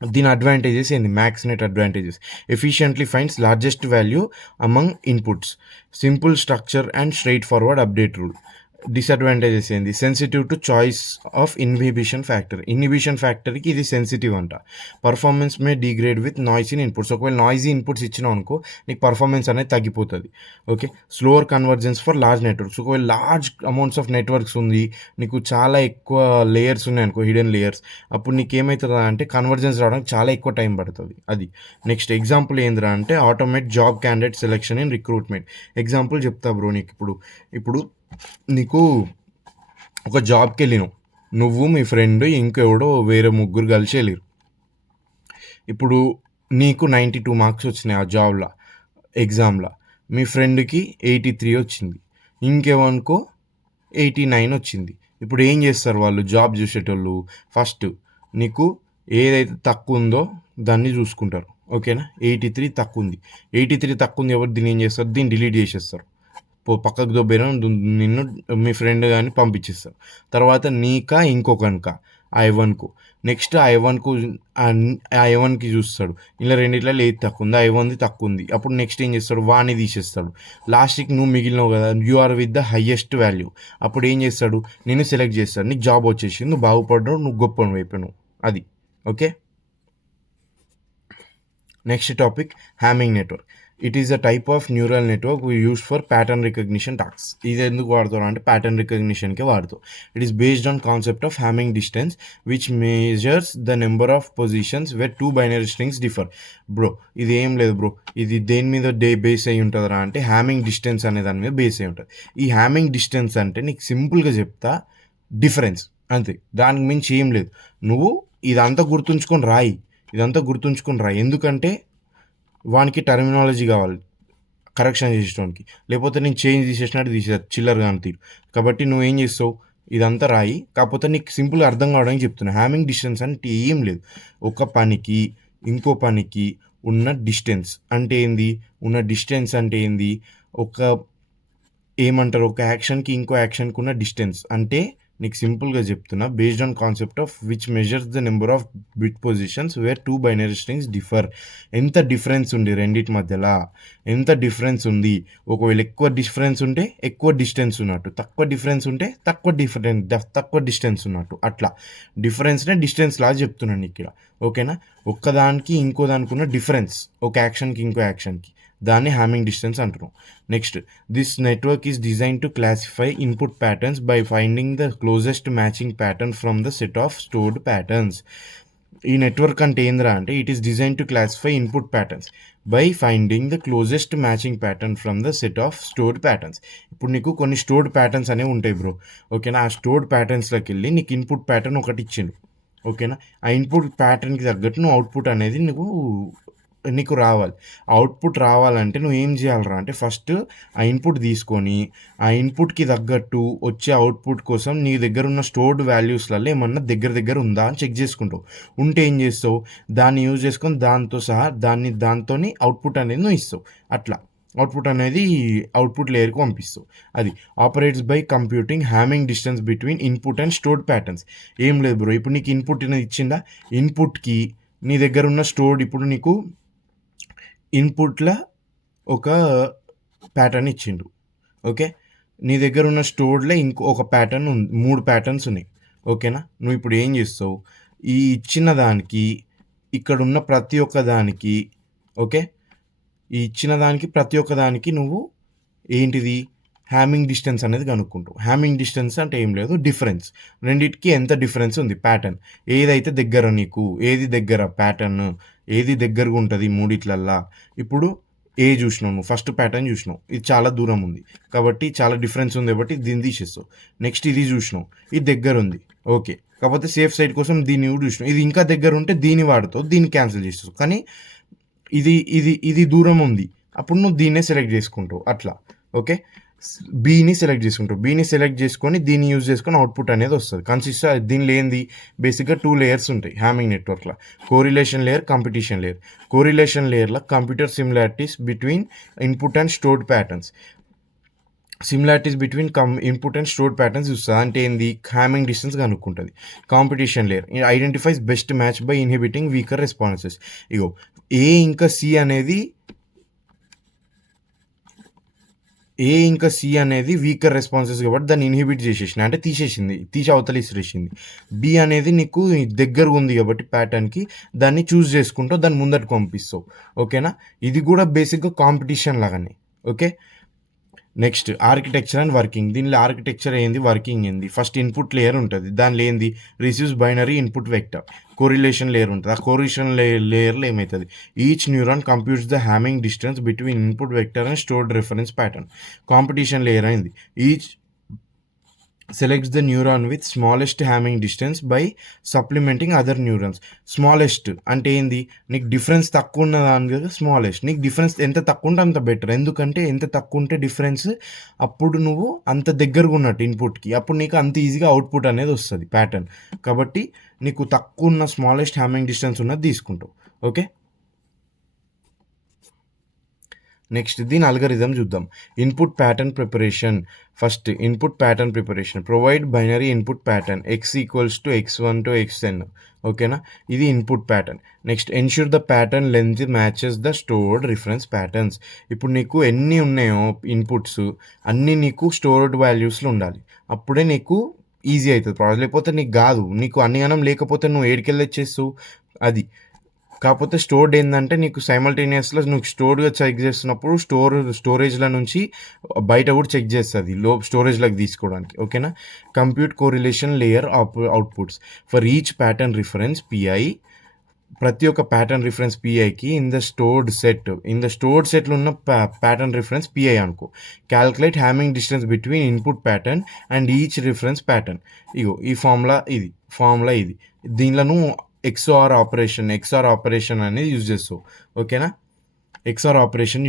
దీని అడ్వాంటేజెస్ ఏంది, max net advantages. Efficiently finds largest value among inputs, simple structure and straightforward update rule. Disadvantages ఏంది, sensitive to choice of inhibition ఫ్యాక్టర్కి ఇది సెన్సిటివ్ అంట. Performance may degrade with noise in inputs. ఒకవేళ noisy inputs ఇచ్చినావు అనుకో నీకు performance అనేది తగ్గిపోతుంది. Okay. Slower convergence for large networks. ఒకవేళ లార్జ్ అమౌంట్స్ ఆఫ్ నెట్వర్క్స్ ఉంది, నీకు చాలా ఎక్కువ లేయర్స్ ఉన్నాయి అనుకో, హిడెన్ లేయర్స్, అప్పుడు నీకు ఏమవుతుందా అంటే కన్వర్జెన్స్ రావడానికి చాలా ఎక్కువ టైం పడుతుంది. అది నెక్స్ట్ ఎగ్జాంపుల్ ఏందిరా అంటే automate job candidate selection in recruitment. Example చెప్తా బ్రో నీకు. ఇప్పుడు నీకు ఒక జాబ్కి వెళ్ళినావు, నువ్వు మీ ఫ్రెండ్ ఇంకెవడో వేరే ముగ్గురు కలిసి వెళ్ళారు. ఇప్పుడు నీకు 92 మార్క్స్ వచ్చినాయి ఆ జాబ్లో, ఎగ్జామ్లో. మీ ఫ్రెండ్కి 83 వచ్చింది, ఇంకెవనుకో 89 వచ్చింది. ఇప్పుడు ఏం చేస్తారు వాళ్ళు జాబ్ చూసేటోళ్ళు, ఫస్ట్ నీకు ఏదైతే తక్కువ ఉందో దాన్ని చూసుకుంటారు. ఓకేనా. 83 తక్కువ ఉంది ఎవరు దీన్ని ఏం చేస్తారు, దీన్ని డిలీట్ చేసేస్తారు. పక్కకు దొబ్బైనా నిన్ను మీ ఫ్రెండ్ కానీ పంపించేస్తారు. తర్వాత నీకా ఇంకొకనికా ఐవన్కు, నెక్స్ట్ ఐవన్కి చూస్తాడు, ఇలా రెండిట్లో ఏది తక్కువ ఉంది, ఐవన్ది తక్కువ ఉంది. అప్పుడు నెక్స్ట్ ఏం చేస్తాడు, వాణ్ణి తీసేస్తాడు. లాస్ట్కి నువ్వు మిగిలినవు కదా, you are with the highest value. అప్పుడు ఏం చేస్తాడు, నిన్ను సెలెక్ట్ చేస్తాడు, నీకు జాబ్ వచ్చేసి నువ్వు బాగుపడ్డావు, నువ్వు గొప్ప అయిపోయావు. అది okay. Next topic Hamming network. It is a type of neural network we use for pattern recognition tasks. ఇది ఎందుకు వాడతారు అంటే ప్యాటర్న్ రికగ్నిషన్కే వాడతాం. It is based on concept of Hamming distance which measures the number of positions where 2 binary strings differ. Bro ఇది ఏం లేదు bro, ఇది దేని మీద బేస్ అయి ఉంటుందిరా అంటే హ్యామింగ్ డిస్టెన్స్ అనే దాని మీద బేస్ అయి ఉంటుంది. ఈ హ్యామింగ్ డిస్టెన్స్ అంటే నీకు సింపుల్గా చెప్తా, డిఫరెన్స్ అంతే, దానికి మించి ఏం లేదు. నువ్వు ఇదంతా గుర్తుంచుకొని రాయి, ఎందుకంటే వానికి టర్మినాలజీ కావాలి కరెక్షన్ చేసేటోనికి, లేకపోతే నేను చేంజ్ తీసేసినట్టు చిల్లర కానీ తీరు. కాబట్టి నువ్వేం చేస్తావు, ఇదంతా రాయి, కాకపోతే నీకు సింపుల్గా అర్థం కావడానికి చెప్తున్నా. హ్యామింగ్ డిస్టెన్స్ అంటే ఏం లేదు, ఒక పనికి ఇంకో పనికి ఉన్న డిస్టెన్స్ అంటే ఏంది, ఒక ఏమంటారు, ఒక యాక్షన్కి ఇంకో యాక్షన్కి ఉన్న డిస్టెన్స్ అంటే నీకు సింపుల్గా చెప్తున్నా, based on concept of which measures the number of bit positions where 2 binary strings differ. ఎంత డిఫరెన్స్ ఉంది రెండింటి మధ్యలో, ఒకవేళ ఎక్కువ డిఫరెన్స్ ఉంటే ఎక్కువ డిస్టెన్స్ ఉన్నట్టు, తక్కువ డిఫరెన్స్ ఉంటే తక్కువ డిస్టెన్స్ ఉన్నట్టు. అట్లా డిఫరెన్స్నే డిస్టెన్స్ లా చెప్తున్నాను ఇక్కడ. ఓకేనా. ఒక్కదానికి ఇంకో దానికి ఉన్న డిఫరెన్స్, ఒక యాక్షన్కి ఇంకో యాక్షన్కి, దాన్ని హ్యామింగ్ డిస్టెన్స్ అంటున్నాం. Next, this network is design to classify input patterns by finding the closest matching pattern from the set of stored patterns. ఈ నెట్వర్క్ అంటే ఏంద్రా అంటే it is design to classify input patterns by finding the closest matching pattern from the set of stored patterns. ఇప్పుడు నీకు కొన్ని stored patterns అనేవి ఉంటాయి bro. ఓకేనా. ఆ స్టోర్డ్ ప్యాటర్న్స్లోకి వెళ్ళి నీకు ఇన్పుట్ ప్యాటర్న్ ఒకటి ఇచ్చిండు. ఓకేనా. ఆ ఇన్పుట్ ప్యాటర్న్కి తగ్గట్టు నువ్వు అవుట్పుట్ అనేది నీకు రావాలి. అవుట్పుట్ రావాలంటే నువ్వు ఏం చేయాలరా అంటే ఫస్ట్ ఆ ఇన్పుట్ తీసుకొని ఆ ఇన్పుట్కి తగ్గట్టు వచ్చే అవుట్పుట్ కోసం నీ దగ్గర ఉన్న స్టోర్డ్ వాల్యూస్లలో ఏమన్నా దగ్గర ఉందా అని చెక్ చేసుకుంటావు. ఉంటే ఏం చేస్తావు, దాన్ని యూజ్ చేసుకొని దాంతో సహా దాంతో అవుట్పుట్ అనేది నువ్వు ఇస్తావు. అట్లా అవుట్పుట్ లేయర్కి పంపిస్తావు. అది operates by computing Hamming distance between input and stored patterns. ఏం లేదు బ్రో, ఇప్పుడు నీకు ఇన్పుట్ అనేది ఇచ్చిందా, ఇన్పుట్కి నీ దగ్గర ఉన్న స్టోర్డ్, ఇప్పుడు నీకు ఇన్పుట్లో ఒక ప్యాటర్న్ ఇచ్చిండు. ఓకే. నీ దగ్గర ఉన్న స్టోర్లో ఒక ప్యాటర్న్ ఉంది, 3 ప్యాటర్న్స్ ఉన్నాయి. ఓకేనా. నువ్వు ఇప్పుడు ఏం చేస్తావు, ఈ ఇచ్చిన దానికి ఇక్కడ ఉన్న ప్రతి ఒక్క దానికి ఓకే. ఈ ఇచ్చిన దానికి ప్రతి ఒక్క దానికి నువ్వు ఏంటిది హ్యామింగ్ డిస్టెన్స్ అనేది కనుక్కుంటావు. హ్యామింగ్ డిస్టెన్స్ అంటే ఏం లేదు, డిఫరెన్స్. రెండిటికి ఎంత డిఫరెన్స్ ఉంది ప్యాటర్న్, ఏదైతే దగ్గర నీకు ఏది దగ్గర ప్యాటర్న్ ఏది దగ్గరగా ఉంటుంది మూడిట్లల్లా. ఇప్పుడు ఏ చూసినావు నువ్వు, ఫస్ట్ ప్యాటర్న్ చూసినావు, ఇది చాలా దూరం ఉంది కాబట్టి చాలా డిఫరెన్స్ ఉంది కాబట్టి దీన్ని తీసేస్తావు. నెక్స్ట్ ఇది చూసినావు, ఇది దగ్గర ఉంది, ఓకే. కాకపోతే సేఫ్ సైడ్ కోసం దీన్ని కూడా చూసినావు, ఇది ఇంకా దగ్గర ఉంటే దీన్ని వాడుతావు, దీన్ని క్యాన్సిల్ చేస్తావు. కానీ ఇది ఇది ఇది దూరం ఉంది, అప్పుడు నువ్వు దీన్నే సెలెక్ట్ చేసుకుంటావు అట్లా. ఓకే. బీని సెలెక్ట్ చేసుకుంటావు, బీని సెలెక్ట్ చేసుకొని దీన్ని యూజ్ చేసుకొని అవుట్పుట్ అనేది వస్తుంది. దీనిలో ఏంది బేసిక్గా 2 లేయర్స్ ఉంటాయి హ్యామింగ్ నెట్వర్క్లో, correlation layer, competition layer. Correlation లేయర్లో computer similarities between input and stored patterns, similarities between input and stored patterns చూస్తుంది. అంటే ఏంది హ్యామింగ్ డిస్టెన్స్ కనుక్కుంటుంది. Competition layer identifies best match by inhibiting weaker responses. ఇగో A ఇంకా C అనేది weaker responses కాబట్టి దాన్ని ఇన్హిబిట్ చేసేసిన, అంటే తీసి అవతల ఇసిరేసింది. బి అనేది నీకు దగ్గరగా ఉంది కాబట్టి ప్యాటర్న్కి దాన్ని చూస్ చేసుకుంటావు, దాన్ని ముందటికి పంపిస్తావు. ఓకేనా. ఇది కూడా బేసిక్గా కాంపిటీషన్ లాగానే. Okay. Next architecture and working. దీనిలో ఆర్కిటెక్చర్ ఏంది, వర్కింగ్ ఏంది. ఫస్ట్ ఇన్పుట్ లేయర్ ఉంటుంది, దానిలో ఏంది receives binary input vector. Correlation layer ఉంటుంది, ఆ కోరిలేషన్ లేయర్లో ఏమవుతుంది, each neuron computes the Hamming distance between input vector and stored reference pattern. Competition layer అయింది, each selects the neuron with smallest Hamming distance by supplementing other neurons. Smallest అంటే ఏంది, నీకు difference తక్కువ ఉన్న దాని కదా స్మాలెస్ట్. నీకు డిఫరెన్స్ ఎంత తక్కువ ఉంటే అంత బెటర్, ఎందుకంటే ఎంత తక్కువ ఉంటే డిఫరెన్స్ అప్పుడు నువ్వు అంత దగ్గరగా ఉన్నట్టు ఇన్పుట్కి, అప్పుడు నీకు అంత ఈజీగా అవుట్పుట్ అనేది వస్తుంది ప్యాటర్న్. కాబట్టి నీకు తక్కువ ఉన్న స్మాలెస్ట్ హ్యామింగ్ డిస్టెన్స్ ఉన్నది తీసుకుంటావు. ఓకే. నెక్స్ట్ దీని అల్గరిథం చూద్దాం. Input pattern preparation. First input pattern preparation, provide binary input pattern x equals to x1 to xn. ఓకేనా, ఇది input pattern. Next ensure the pattern length matches the stored reference patterns. ఇప్పుడు నీకు ఎన్ని ఉన్నాయో inputs అన్నీ నీకు stored వాల్యూస్లో ఉండాలి, అప్పుడే నీకు ఈజీ అవుతుంది ప్రాసెస్. లేకపోతే నీకు కాదు, నీకు అన్ని గణం లేకపోతే నువ్వు ఏడికెళ్ళి వచ్చేస్తావు అది. కాకపోతే స్టోర్డ్ ఏంటంటే నీకు సైమల్టేనియస్లో నువ్వు స్టోర్డ్గా చెక్ చేస్తున్నప్పుడు స్టోరేజ్ల నుంచి బయట కూడా చెక్ చేస్తుంది స్టోరేజ్లోకి తీసుకోవడానికి. ఓకేనా. Compute correlation layer outputs for each pattern reference P I. ప్రతి ఒక్క ప్యాటర్న్ రిఫరెన్స్ పిఐకి ఇన్ ద స్టోర్డ్ సెట్లో ఉన్న ప్యాటర్న్ రిఫరెన్స్ పిఐ అనుకో. Calculate Hamming distance between input pattern and each reference pattern. ఇగో ఈ ఫార్ములా ఇది. దీనిలో నువ్వు XOR ఆపరేషన్ అనేది యూజ్ చేస్తావు. ఓకేనా. XOR ఆపరేషన్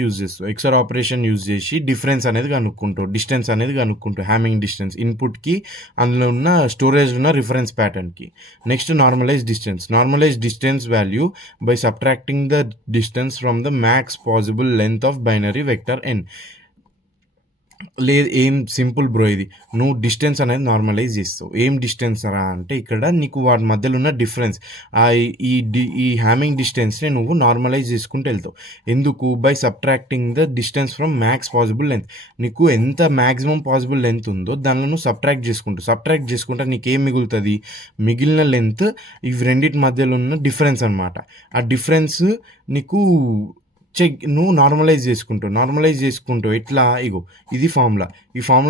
యూజ్ చేసి డిఫరెన్స్ అనేది కనుక్కుంటావు, డిస్టెన్స్ అనేది కనుక్కుంటావు, హ్యామింగ్ డిస్టెన్స్ ఇన్పుట్కి అందులో ఉన్న స్టోరేజ్ ఉన్న రిఫరెన్స్ ప్యాటర్న్కి. Next normalise distance value by subtracting the distance from the max possible length of binary vector n. లేదు ఏం సింపుల్ బ్రో, ఇది నువ్వు డిస్టెన్స్ అనేది నార్మలైజ్ చేస్తావు. ఏం డిస్టెన్స్ రా అంటే ఇక్కడ నీకు వాటి మధ్యలో ఉన్న డిఫరెన్స్, ఈ హ్యామింగ్ డిస్టెన్స్ని నువ్వు నార్మలైజ్ చేసుకుంటూ వెళ్తావు. ఎందుకు, by subtracting the distance from max possible length. నీకు ఎంత మ్యాక్సిమం పాసిబుల్ లెంత్ ఉందో దానిలో నువ్వు సబ్ట్రాక్ట్ చేసుకుంటే నీకు ఏం మిగులుతుంది, మిగిలిన లెంత్ ఇవి రెండింటి మధ్యలో ఉన్న డిఫరెన్స్ అనమాట. ఆ డిఫరెన్స్ నీకు నువ్వు నార్మలైజ్ చేసుకుంటావు ఎట్లా, ఇగో ఈ ఫార్ములా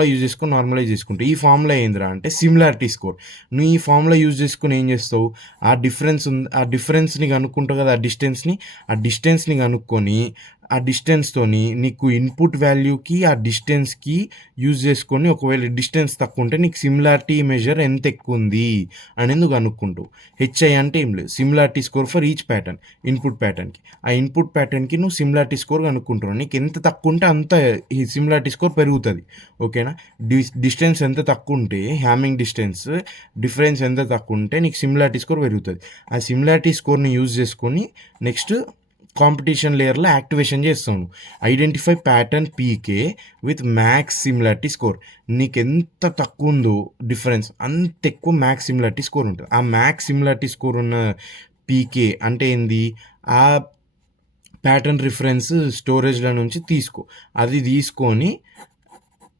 యూజ్ చేసుకొని నార్మలైజ్ చేసుకుంటావు. ఈ ఫార్ములా ఏందిరా అంటే సిమిలారిటీ స్కోర్. నువ్వు ఈ ఫార్ములా యూజ్ చేసుకుని ఏం చేస్తావు, ఆ డిఫరెన్స్ని కనుక్కుంటావు కదా, ఆ డిస్టెన్స్ని కనుక్కొని ఆ డిస్టెన్స్తోని నీకు ఇన్పుట్ వాల్యూకి ఆ డిస్టెన్స్కి యూజ్ చేసుకొని ఒకవేళ డిస్టెన్స్ తక్కువ ఉంటే నీకు సిమిలారిటీ మెజర్ ఎంత ఎక్కువ ఉంది అని నువ్వు కనుక్కుంటావు. హెచ్ఐ అంటే ఏం లేదు, similarity score for each pattern. Input ప్యాటర్న్కి ఆ ఇన్పుట్ ప్యాటర్న్కి నువ్వు సిమిలారిటీ స్కోర్ కనుక్కుంటావు. నీకు ఎంత తక్కువ ఉంటే అంత ఈ సిమిలారిటీ స్కోర్ పెరుగుతుంది. ఓకేనా. డిస్టెన్స్ ఎంత తక్కువ ఉంటే హ్యామింగ్ డిఫరెన్స్ ఎంత తక్కువ ఉంటే నీకు సిమిలారిటీ స్కోర్ పెరుగుతుంది. ఆ సిమిలారిటీ స్కోర్ని యూజ్ చేసుకొని నెక్స్ట్ కాంపిటీషన్ లేయర్లో యాక్టివేషన్ చేస్తాను. Identify pattern PK with max similarity score. నీకు ఎంత తక్కువ ఉందో డిఫరెన్స్ అంత ఎక్కువ మ్యాక్స్ సిమిలారిటీ స్కోర్ ఉంటుంది. ఆ మ్యాక్స్ సిమిలారిటీ స్కోర్ ఉన్న పీకే అంటే ఏంది, ఆ ప్యాటర్న్ రిఫరెన్స్ స్టోరేజ్ల నుంచి అది తీసుకొని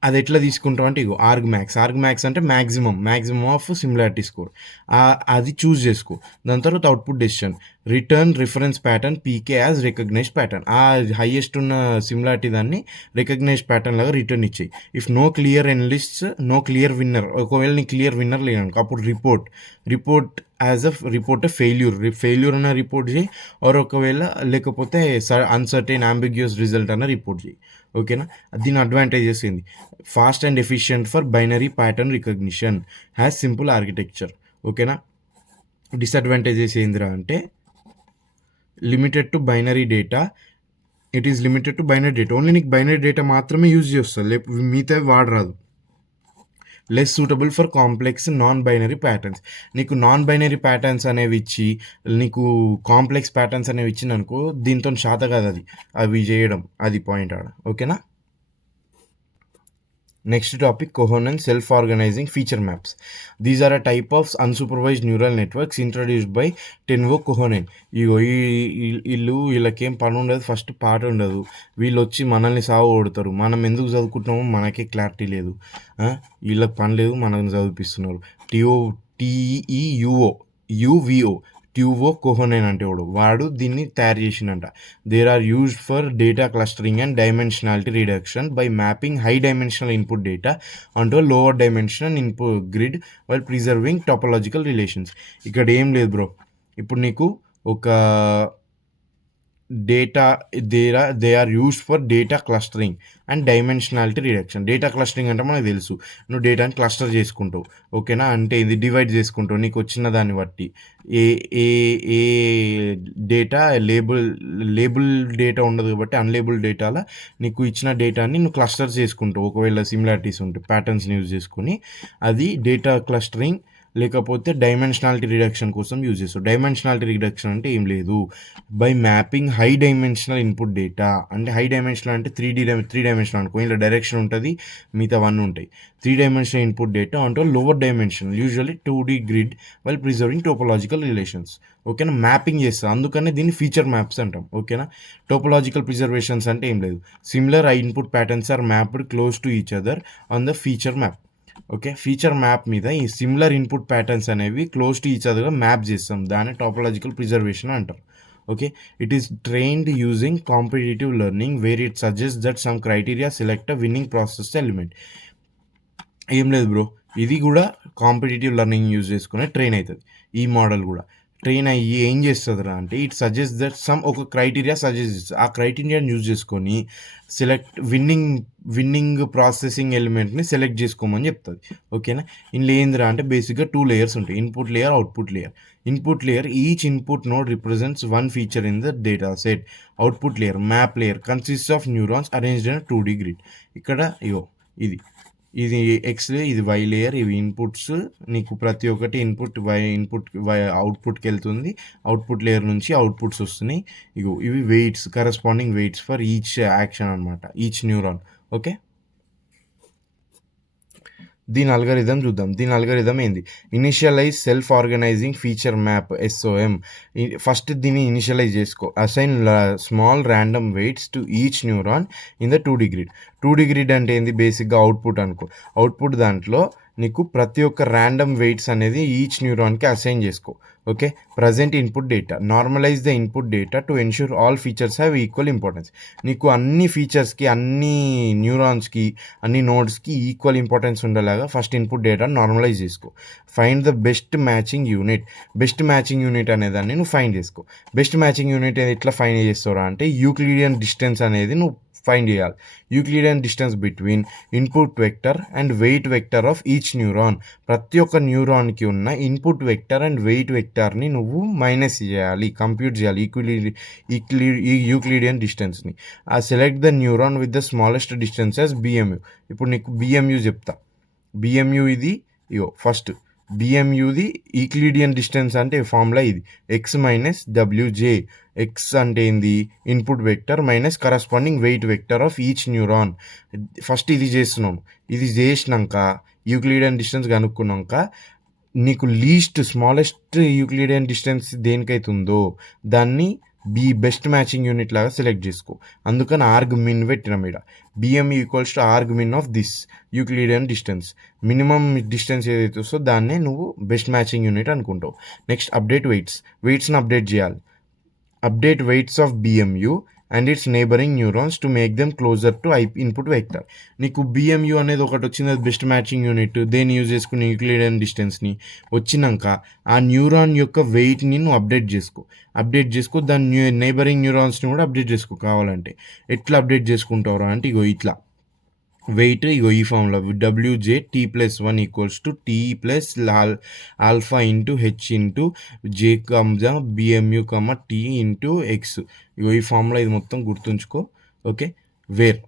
అది ఎట్లా తీసుకుంటావు అంటే ఇగో ఆర్గ్ మ్యాక్స్ అంటే మ్యాక్సిమం ఆఫ్ సిమిలారిటీ స్కోర్. అది చూస్ చేసుకో. దాని తర్వాత output decision. Return reference pattern P K as recognised pattern. ఆ హైయెస్ట్ ఉన్న సిమిలారిటీ దాన్ని రికగ్నైజ్డ్ ప్యాటర్న్ లాగా రిటర్న్ ఇచ్చాయి. If no clear analysts no clear winner, ఒకవేళ నీ క్లియర్ విన్నర్ లేదనుకో అప్పుడు report as a report failure అన్న రిపోర్ట్ చేయి, ఆర్ ఒకవేళ లేకపోతే అన్సర్టైన్ అంబిగ్యూస్ రిజల్ట్ అన్న రిపోర్ట్ చేయి. ఓకేనా. దీని అడ్వాంటేజెస్ ఏంది? Fast and efficient for binary pattern recognition, has simple architecture. ఓకేనా. డిసడ్వాంటేజెస్ ఏందిరా అంటే limited to binary data. It is limited to binary data, only నీకు బైనరీ డేటా మాత్రమే యూజ్ చేస్తుంది, లేకపోతే మిగతా వాడరాదు. Less suitable for complex non binary patterns. నీకు నాన్ బైనరీ ప్యాటర్న్స్ అనేవి ఇచ్చి నీకు కాంప్లెక్స్ ప్యాటర్న్స్ అనేవి ఇచ్చింది అనుకో, దీంతో శాత కాదు అది అవి చేయడం, అది పాయింట్ ఆడ. ఓకేనా. Next topic, coherent self-organizing feature maps. These are a type of unsupervised neural networks introduced by Tenvo Coherent. ఇగో వీళ్ళకేం పని ఉండదు, ఫస్ట్ పాట ఉండదు, వీళ్ళు వచ్చి మనల్ని సాగు కొడతారు. మనం ఎందుకు చదువుకుంటున్నామో మనకే క్లారిటీ లేదు. వీళ్ళకి పని లేదు, మనల్ని చదివిపిస్తున్నారు. యువిఓ ట్యూవో కోహోనెన్ అంటే వాడు దీన్ని తయారు చేసిండంట. There are used for data clustering and dimensionality reduction by mapping high dimensional input data onto lower dimensional input grid while preserving topological relations. ఇక్కడ ఏం లేదు బ్రో, ఇప్పుడు నీకు ఒక data they are used for data clustering and dimensionality reduction. Data clustering అంటే మనకు తెలుసు, నువ్వు డేటాని క్లస్టర్ చేసుకుంటావు. ఓకేనా. అంటే ఇది డివైడ్ చేసుకుంటావు నీకు వచ్చిన దాన్ని బట్టి. ఏ ఏ ఏ డేటా లేబుల్ డేటా ఉండదు కాబట్టి అన్లేబుల్ డేటాలో నీకు ఇచ్చిన డేటాని నువ్వు క్లస్టర్ చేసుకుంటావు. ఒకవేళ సిమిలారిటీస్ ఉంటే ప్యాటర్న్స్ని యూజ్ చేసుకుని అది డేటా క్లస్టరింగ్ లేకపోతే డైమెన్షనాలిటీ రిడక్షన్ కోసం యూజ్ చేస్తావు. డైమెన్షనాలిటీ రిడక్షన్ అంటే ఏం లేదు, by mapping high dimensional input data. అంటే హై డైమెన్షనల్ అంటే త్రీ డైమెన్షనల్ అనుకో, ఇలా డైరెక్షన్ ఉంటుంది, మిగతా వన్ ఉంటాయి. 3 డైమెన్షనల్ ఇన్పుట్ డేటా అంటే lower dimensional usually 2D grid while preserving topological relations. ఓకేనా. మ్యాపింగ్ చేస్తుంది, అందుకనే దీన్ని ఫీచర్ మ్యాప్స్ అంటాం. ఓకేనా. టోపోలాజికల్ ప్రిజర్వేషన్స్ అంటే ఏం లేదు, similar input patterns are mapped close to each other on the feature map. Okay. Feature map మీద ఈ సిమిలర్ ఇన్పుట్ ప్యాటర్న్స్ అనేవి క్లోజ్ టు ఈచ్ అదర్గా మ్యాప్ చేస్తాం, దాన్ని టోపోలాజికల్ ప్రిజర్వేషన్ అంటారు. Okay. It is trained using competitive learning where it సజెస్ట్ that some criteria select a winning process element. ఏం లేదు బ్రో, ఇది కూడా కాంపిటేటివ్ లెర్నింగ్ యూజ్ చేసుకునే ట్రైన్ అవుతుంది. ఈ మోడల్ కూడా ట్రైన్ అయ్యి ఏం చేస్తుందిరా అంటే ఇట్ సజెస్ట్ దట్ సమ్ ఒక క్రైటీరియా సజెస్ట్ చేస్తుంది, ఆ క్రైటీరియాని యూజ్ చేసుకొని విన్నింగ్ ప్రాసెసింగ్ ఎలిమెంట్ని సెలెక్ట్ చేసుకోమని చెప్తుంది. ఓకేనా. ఇందులో ఏందిరా అంటే బేసిక్గా 2 లేయర్స్ ఉంటాయి, input layer, output layer. Input layer, each input node represents one feature in the data set. Output layer, map layer, consist of neurons arranged in 2D grid. ఇక్కడ ఇది ఎక్స్ లేయర్, ఇది వై లేయర్, ఇవి inputs. నీకు ప్రతి ఒక్కటి input అవుట్పుట్కి వెళ్తుంది, output layer నుంచి outputs వస్తున్నాయి. ఇవి weights, corresponding weights for each action అనమాట, ఈచ్ న్యూరాన్. ఓకే. దీని అల్గరిథం చూద్దాం. దీని అల్గరిథం ఏంది? Initialize self organizing feature map, SOM. First దీన్ని ఇనిషియలైజ్ చేసుకో. Assign small random weights to each neuron in the 2D grid. 2D grid అంటే ఏంది? బేసిక్గా అవుట్పుట్ అనుకో. అవుట్పుట్ దాంట్లో నీకు ప్రతి ఒక్క ర్యాండమ్ వెయిట్స్ అనేది ఈచ్ న్యూరాన్కి అసైన్ చేసుకో. Okay. Present input data, normalise the input data to ensure all features have equal importance. నీకు అన్ని ఫీచర్స్కి, అన్ని న్యూరాన్స్కి, అన్ని నోడ్స్కి ఈక్వల్ ఇంపార్టెన్స్ ఉండేలాగా ఫస్ట్ ఇన్పుట్ డేటా నార్మలైజ్ చేసుకో. Find the best matching unit. Best matching unit అనేదాన్ని నువ్వు find చేసుకో. బెస్ట్ మ్యాచింగ్ యూనిట్ ఎట్లా ఫైండ్ చేస్తారా అంటే యూక్లిడియన్ డిస్టెన్స్ అనేది నువ్వు ఫైండ్ చేయాలి. Euclidean distance between input vector and weight vector of each neuron. ప్రతి ఒక్క న్యూరాన్కి ఉన్న ఇన్పుట్ వెక్టర్ అండ్ వెయిట్ వెక్టర్ని నువ్వు మైనస్ చేయాలి, కంప్యూట్ చేయాలి యూక్లిడియన్ డిస్టెన్స్ని. ఆ select the neuron with the smallest distance as BMU. ఇప్పుడు నీకు BMU చెప్తా. BMU ఇది ఫస్ట్ BMUది ఈక్లిడియన్ డిస్టెన్స్ అంటే ఫార్ములా ఇది, X - WJ. X అంటే ఏంది? Input vector minus corresponding weight vector of each neuron. First ఇది చేస్తున్నాం. ఇది చేసినాక యూక్లిడియన్ డిస్టెన్స్ కనుక్కున్నాక నీకు స్మాలెస్ట్ యూక్లిడియన్ డిస్టెన్స్ దేనికైతుందో దాన్ని బెస్ట్ మ్యాచింగ్ యూనిట్ లాగా సెలెక్ట్ చేసుకో. అందుకని ఆర్గ్మిన్ పెట్టినాం ఇక్కడ. BMU equals to argmin of this Euclidean distance. Minimum distance ఏదైతే వస్తుందో దాన్నే నువ్వు బెస్ట్ మ్యాచింగ్ యూనిట్ అనుకుంటావు. నెక్స్ట్ అప్డేట్ వెయిట్స్ని అప్డేట్ చేయాలి. update weights of BMU and its neighboring neurons to make them closer to input vector. నీకు BMU అనేది ఒకటి వచ్చింది, అది బెస్ట్ మ్యాచింగ్ యూనిట్, దేన్ని యూజ్ చేసుకుని యూక్లిడియన్ డిస్టెన్స్ని వచ్చినాక ఆ న్యూరాన్ యొక్క వెయిట్ని నువ్వు అప్డేట్ చేసుకో దాని నైబరింగ్ న్యూరాన్స్ని కూడా అప్డేట్ చేసుకో కావాలంటే. ఎట్లా అప్డేట్ చేసుకుంటావురా అంటే ఇగో ఇట్లా వెయిట్ ఇగో ఈ ఫామ్లో WJ T+1 = T plus alpha into H into J కమ్జా BMU T ఇంటూ ఎక్స్. ఇగో ఈ ఫామ్లో ఇది మొత్తం గుర్తుంచుకో. ఓకే, వేర్